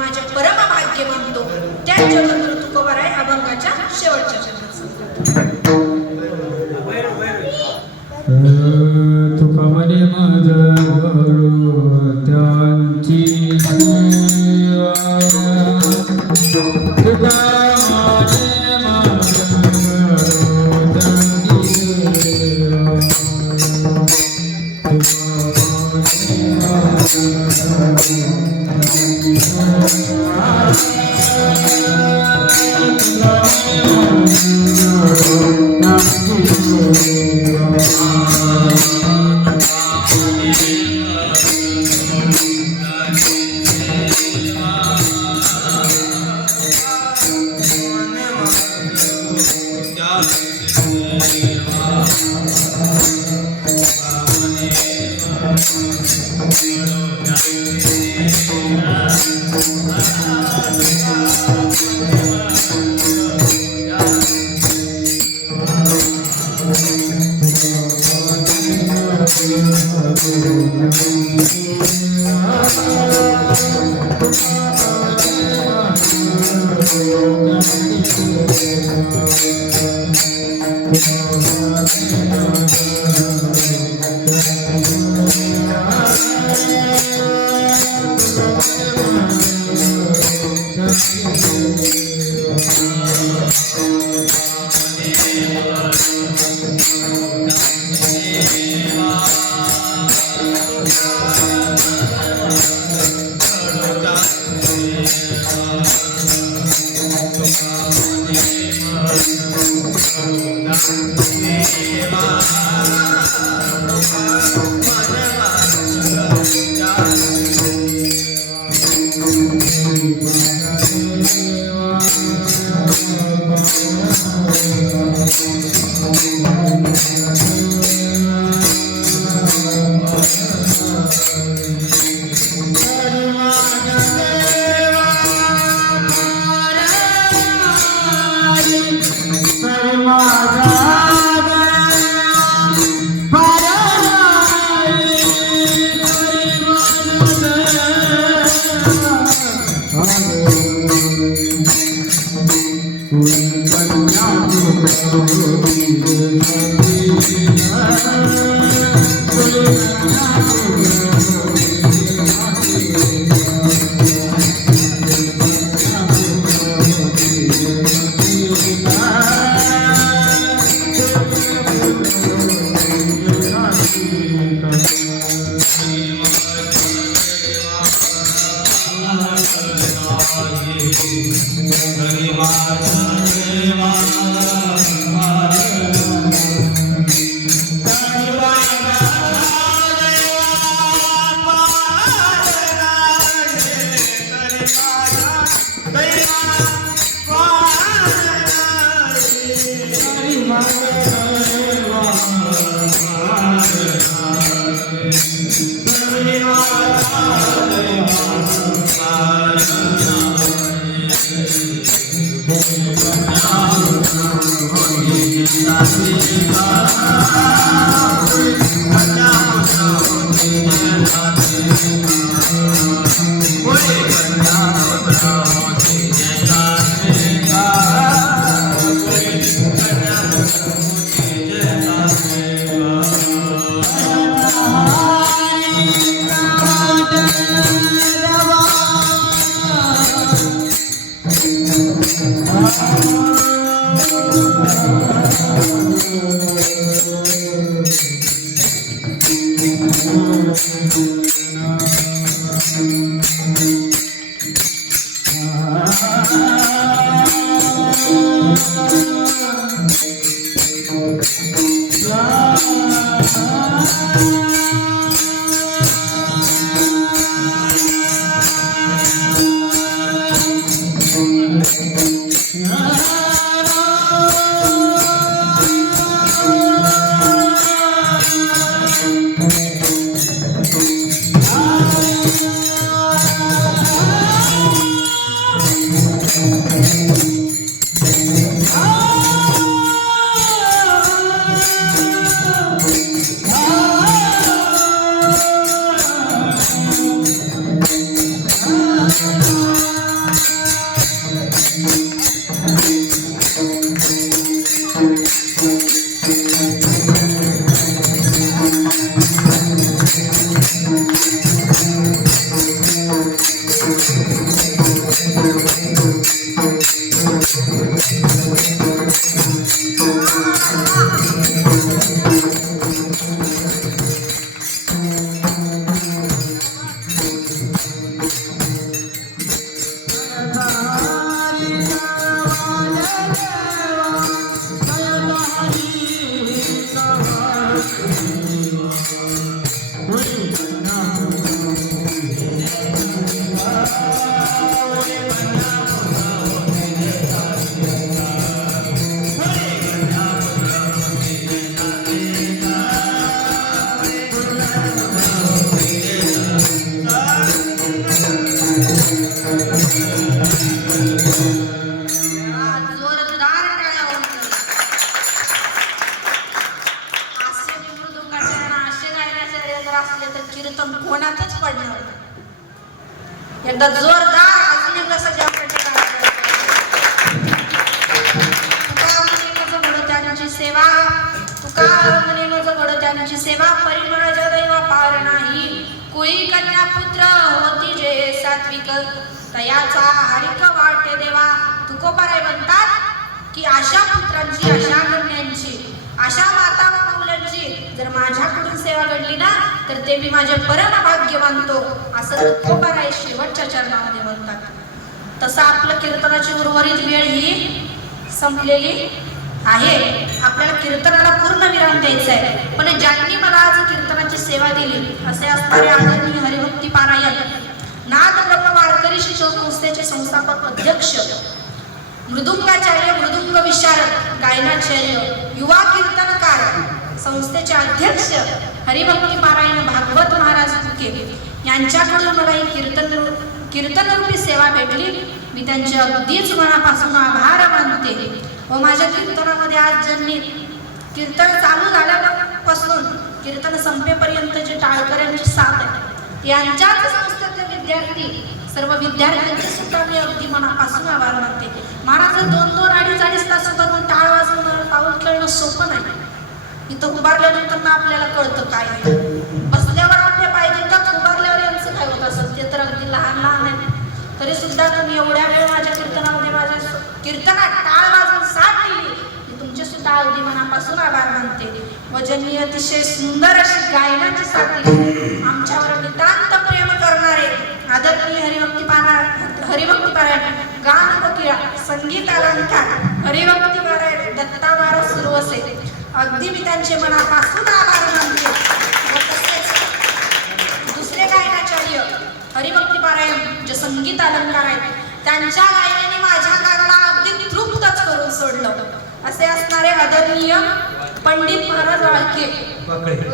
जोरदार टाळ्या वाजवून. हास्य मृदुंगाचे आणि हास्य गायनाचे जर असले तर कीर्तन कोणातच पडणार नाही. एकदा जोरदार अजून एकदा सगळ्या त्यांची सेवा तुका म्हणे माझं घड त्यांची सेवा परिमळाच्या दैवा पार नाही. कुळी कन्या पुत्र होती जे सात्विक तयाचा हरिक वाटे देवा. तुकोबाराय म्हणतात की अशा पुत्रांची अशा कन्यांची अशा माता माऊल्यांची जर माझ्याकडून सेवा घडली ना तर ते मी माझे परम भाग्य मानतो असं तुकोबाराय शेवटच्या चरणामध्ये म्हणतात. तसं आपलं कीर्तनाची उर्वरित वेळ ही संपलेली आहे. आपल्याला कीर्तनाला पूर्ण विराम द्यायचा आहे. पण ज्यांनी मला आज कीर्तनाची सेवा दिली असे असणारे आदरणीय हरिभक्ती पारायण नाद ब्रह्म वारकरी शिक्षण संस्थेचे संस्थापक अध्यक्ष मृदुंगाचार्य मृदुंग विशारद गायनाचार्य युवा कीर्तनकार संस्थेचे अध्यक्ष हरिभक्ती पारायण भागवत महाराज फुके यांच्याकडून मला ही कीर्तनरूपी सेवा भेटली. मी त्यांचे अगदीच मनापासून आभार मानते. व माझ्या कीर्तनामध्ये आज ज्यांनी कीर्तन चालू झाल्यापासून कीर्तन संपेपर्यंत जे टाळकऱ्यांची साथ आहे यांच्याच संस्थेतले विद्यार्थी सर्व विद्यार्थ्यांचे सुद्धा मी अगदी मनापासून आभार मानते. महाराज 2-2 अडीच तास करून टाळ वाजवणं पाऊल खेळणं सोपं नाही. इथं उभारल्यानंतर ना आपल्याला कळतं काय आहे. बसल्यावर आपल्या पाहिजे का उभारल्यावर यांचं काय होत असं ते तर अगदी लहान आहे. तरी सुद्धा तुम्ही एवढ्या वेळ माझ्या कीर्तनामध्ये माझ्या कीर्तनात टाळ वाजवून साथ दिली. मी तुमचे सुद्धा अगदी मनापासून आभार मानते. व ज्यांनी अतिशय सुंदर अशी गायनाची साथ दिली आमच्यावर नितांत प्रेम करणारे आदरणीय हरिभक्ती पारायण गान वकीळ संगीत अलंकार हरिभक्ती पारायण दत्ता महाराज सुरवसे अगदी मी त्यांचे मनापासून आभार मानते. व तसेच दुसरे गायनाचार्य हरिभक्ती पारायण जे संगीत अलंकार आहेत त्यांच्या गायनाने माझ्या कानाला अगदी तृप्तच करून सोडलं. असे असणारे आदरणीय पंडित महाराज वाळके पंडित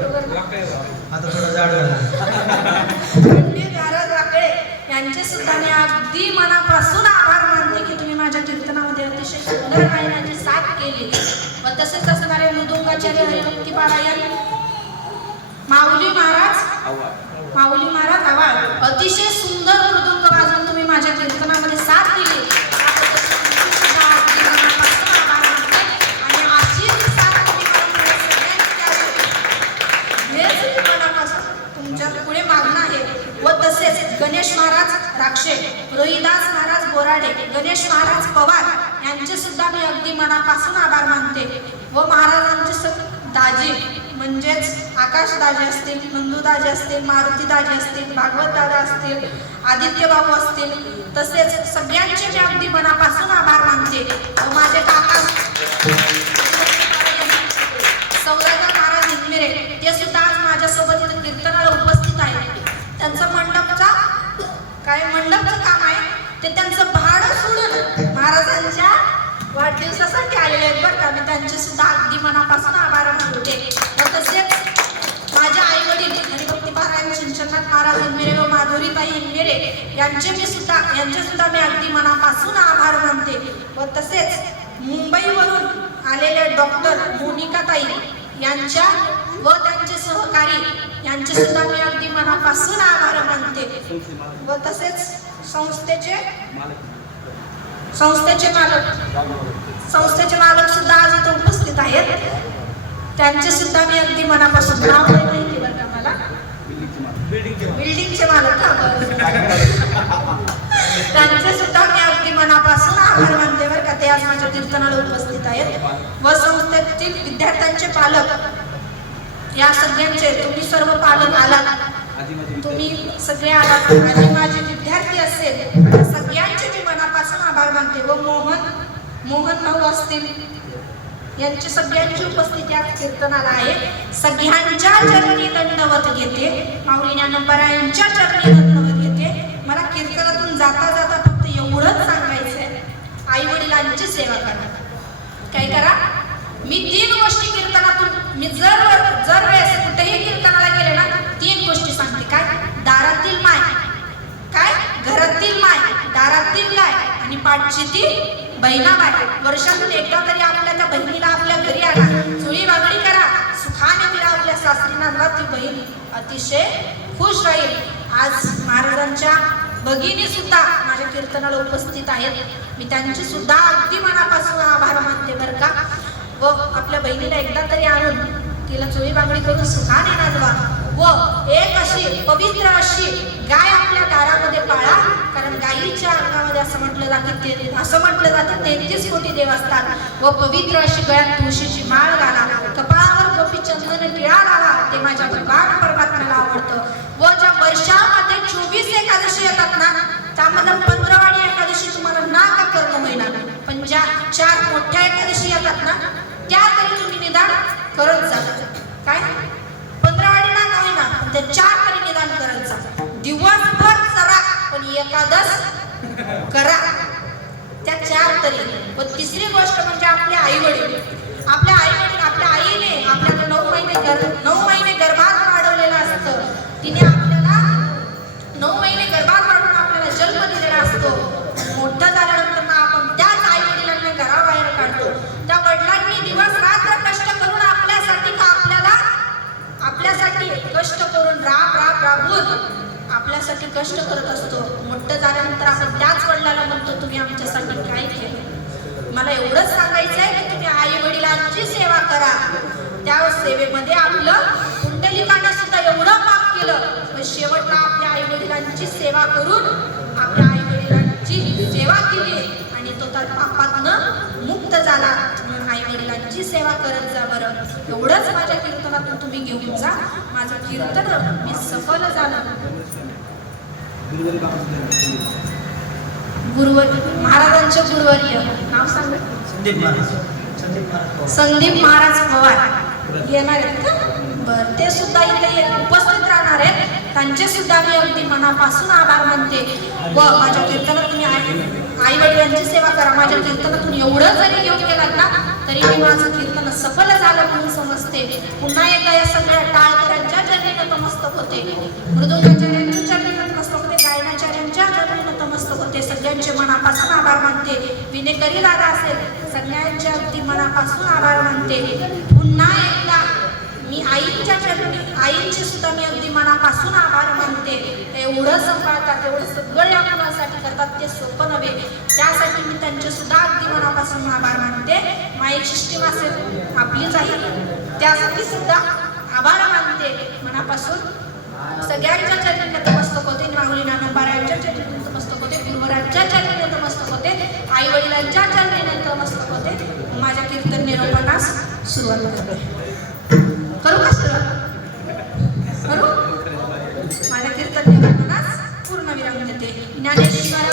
महाराज वाकळे यांचे सुद्धा मी अगदी मनापासून आभार मानते की तुम्ही माझ्या कीर्तनामध्ये अतिशय सुंदर गायनाची साथ केली. व तसेच असणारे मृदुंगाचार्य हरिभक्ती पारायण माऊली महाराज आवाळ अतिशय सुंदर मृदुंग वाजवून तुम्ही माझ्या कीर्तनामध्ये साथ दिली. आणि अशीच साथ मनापासून तुमच्या पुढे मागणं आहे. व तसेच गणेश महाराज राक्षे रोहिदास महाराज बोराडे गणेश महाराज पवार यांचे सुद्धा मी अगदी मनापासून आभार मानते. व महाराजांचे दाजी म्हणजेच आकाश दाजी असतील नंदू दाजी असतील मारुती दाजी असतील भागवत दादा असतील आदित्य बाबू असतील तसेच सगळ्यांचे मी अगदी मनापासून आभार मानते. व माझे काका सौदागर महाराज हिंदमिरे ते सुद्धा आज माझ्यासोबत इथं कीर्तनाला उपस्थित आहेत. त्यांचं मंडपचं काम आहे ते त्यांचं भाडं सोडून महाराजांच्या वाढदिवसासाठी आलेले आहेत बरं का. मी त्यांचे सुद्धा अगदी मनापासून आभार मानते. व तसेच माझ्या आई वडील हरिभक्ती पारायण सिंचनाथ महाराज हिंदमिरे व माधुरीताई हिंदमिरे यांचे सुद्धा मी अगदी मनापासून आभार मानते. व तसेच मुंबईवरून आलेले डॉक्टर मोनिकाताई यांच्या व त्यांचे सहकारी यांचे सुद्धा मी अगदी मनापासून आभार मानते. व तसेच संस्थेचे मालक सुद्धा आज इथे उपस्थित आहेत. त्यांचे सुद्धा मी अगदी मनापासून नाव नाही माहिती बरं का मला बिल्डिंगचे मालक त्यांचे सुद्धा मी अगदी मनापासून आभार मानते बरं का. ते आज माझ्या कीर्तनाला उपस्थित आहेत. व संस्थेतील विद्यार्थ्यांचे पालक या सगळ्यांचे तुम्ही सर्व पालक आलात तुम्ही सगळे आलात आणि माझे विद्यार्थी असेल तर सगळ्यांचे मी मनापासून आभार मानते. व मोहन भाऊ असतील यांची सगळ्यांची उपस्थिती आज कीर्तनाला आहे. सगळ्यांच्या चरणी दंडवत घेते. माऊली ज्ञानोबरायांच्या चरणी दंडवत घेते. मला कीर्तनातून जाता जाता फक्त एवढंच सांगायचं आहे आई वडिलांची सेवा करा. काय करा. मी 3 गोष्टी कीर्तनातून मी जर वेळेस कुठेही कीर्तनाला गेले ना 3 गोष्टी सांगते. काय दारातील माय काय घरातील माय पाठची ती बहिणाबाई. वर्षातून एकदा तरी आपल्या त्या बहिणीला आपल्या घरी आणा, चुळी वागडी करा, सुखाने तिला आपल्या सासरी नांदा. ती बहीण अतिशय खुश राहील. आज महाराजांच्या भगिनी सुद्धा माझ्या कीर्तनाला उपस्थित आहेत. मी त्यांची सुद्धा अगदी मनापासून आभार मानते बरं का. व आपल्या बहिणीला एकदा तरी आणून तिला चोळी बांगडी करून सुखाने नांदवा व एक अशी पवित्र अशी गाय आपल्या दारामध्ये पाळा. कारण गायीच्या अंगामध्ये असं म्हटलं जातं 33 कोटी देव असतात. व पवित्र अशी गळ्यात तुळशीची माळ घाला, कपाळावर गोपी चंदन टिळा लावा. ते माझ्या भगवान परमात्म्याला आवडतं. व ज्या वर्षामध्ये 24 एकादशी येतात ना, त्यामध्ये 15वाडी एकादशी तुम्हाला ना का करणं होईना, पण ज्या 4 मोठ्या एकादशी येतात ना, त्या तरी तुम्ही निदान करत जा. काय 15वाडी ना का होईना, पण त्या 4 तरी निदान करत जा. दिवसभर चरा पण एकादश करा, त्या 4 तरी. व तिसरी गोष्ट म्हणजे आपले आई वडील. आपल्या आईने आपल्याला 9 महिने गर्भात वाढवलेलं असतं. तिने आपल्याला 9 महिने गर्भात वाढवून आपल्याला जन्म दिलेला असतो. मोठं झाल्यानंतर ना आपण त्याच आई वडिलांना घराबाहेर काढतो. त्या वडिलांनी दिवस रात्र कष्ट करून आपल्यासाठी कष्ट करून राबून आपल्यासाठी कष्ट करत असतो. मोठं झाल्यानंतर आपण त्याच वडिलांना म्हणतो तुम्ही आमच्यासाठी काय केलं. मला एवढंच सांगायचं आहे की तुम्ही आई वडिलांची सेवा करा. त्या सेवेमध्ये आपलं कुंडलिकाने सुद्धा एवढं पाप केलं, पण शेवटला आपल्या आई वडिलांची सेवा करून आपल्या आई वडिलांची सेवा केली आणि तो त्या पापातनं मुक्त झाला. म्हणून आई वडिलांची सेवा करत जा बरं. एवढंच माझ्या कीर्तनातून तुम्ही घेऊन जा. माझं कीर्तन मी सफल झालं. महाराजांचे गुरुवर्य नाव सांगा. संदीप महाराज पवार येणार आहेत का? बरं, ते सुद्धा इथे उपस्थित राहणार आहेत. त्यांचे सुद्धा मी अगदी मनापासून आभार मानते. व माझ्या कीर्तनात तुम्ही आई वडिलांची सेवा करा. माझ्या कीर्तनातून एवढं जरी घेऊन गेलात ना, तरी मी माझं कीर्तन सफल झालं म्हणून समजते. पुन्हा एकदा या सगळ्या टाळकऱ्यांच्या चरणी नतमस्तक होते, मृदुंगाचार्यांच्या चरणी नतमस्तक होते, गायनाचार्यांच्या चरणी नतमस्तक होते. सगळ्यांचे मनापासून आभार मानते. विनेकरी दादा असेल, सगळ्यांचे अगदी मनापासून आभार मानते. पुन्हा एकदा मी आईंचे सुद्धा मी अगदी मनापासून आभार मानते. ते एवढं सांभाळतात, एवढं सगळं या मुलासाठी करतात, ते सोपं नव्हे. त्यासाठी मी त्यांचे सुद्धा अगदी मनापासून आभार मानते. माईक सिस्टीम असेल आपलीच आहे, त्यासाठी सुद्धा आभार मानते मनापासून. सगळ्यांच्या चरणी नतमस्तक होते. माऊली नानंबाऱ्यांच्या चरणी नतमस्तक होते, गुरुवरांच्या चरणी नतमस्तक होते, आई वडिलांच्या चरणी नतमस्तक होते. माझ्या कीर्तन निरोपणास सुरुवात करते. करू का सुरुवात? करू. माझ्या कीर्तन निरोपणास पूर्ण विराम देते. Dnyaneshwar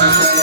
Thank you.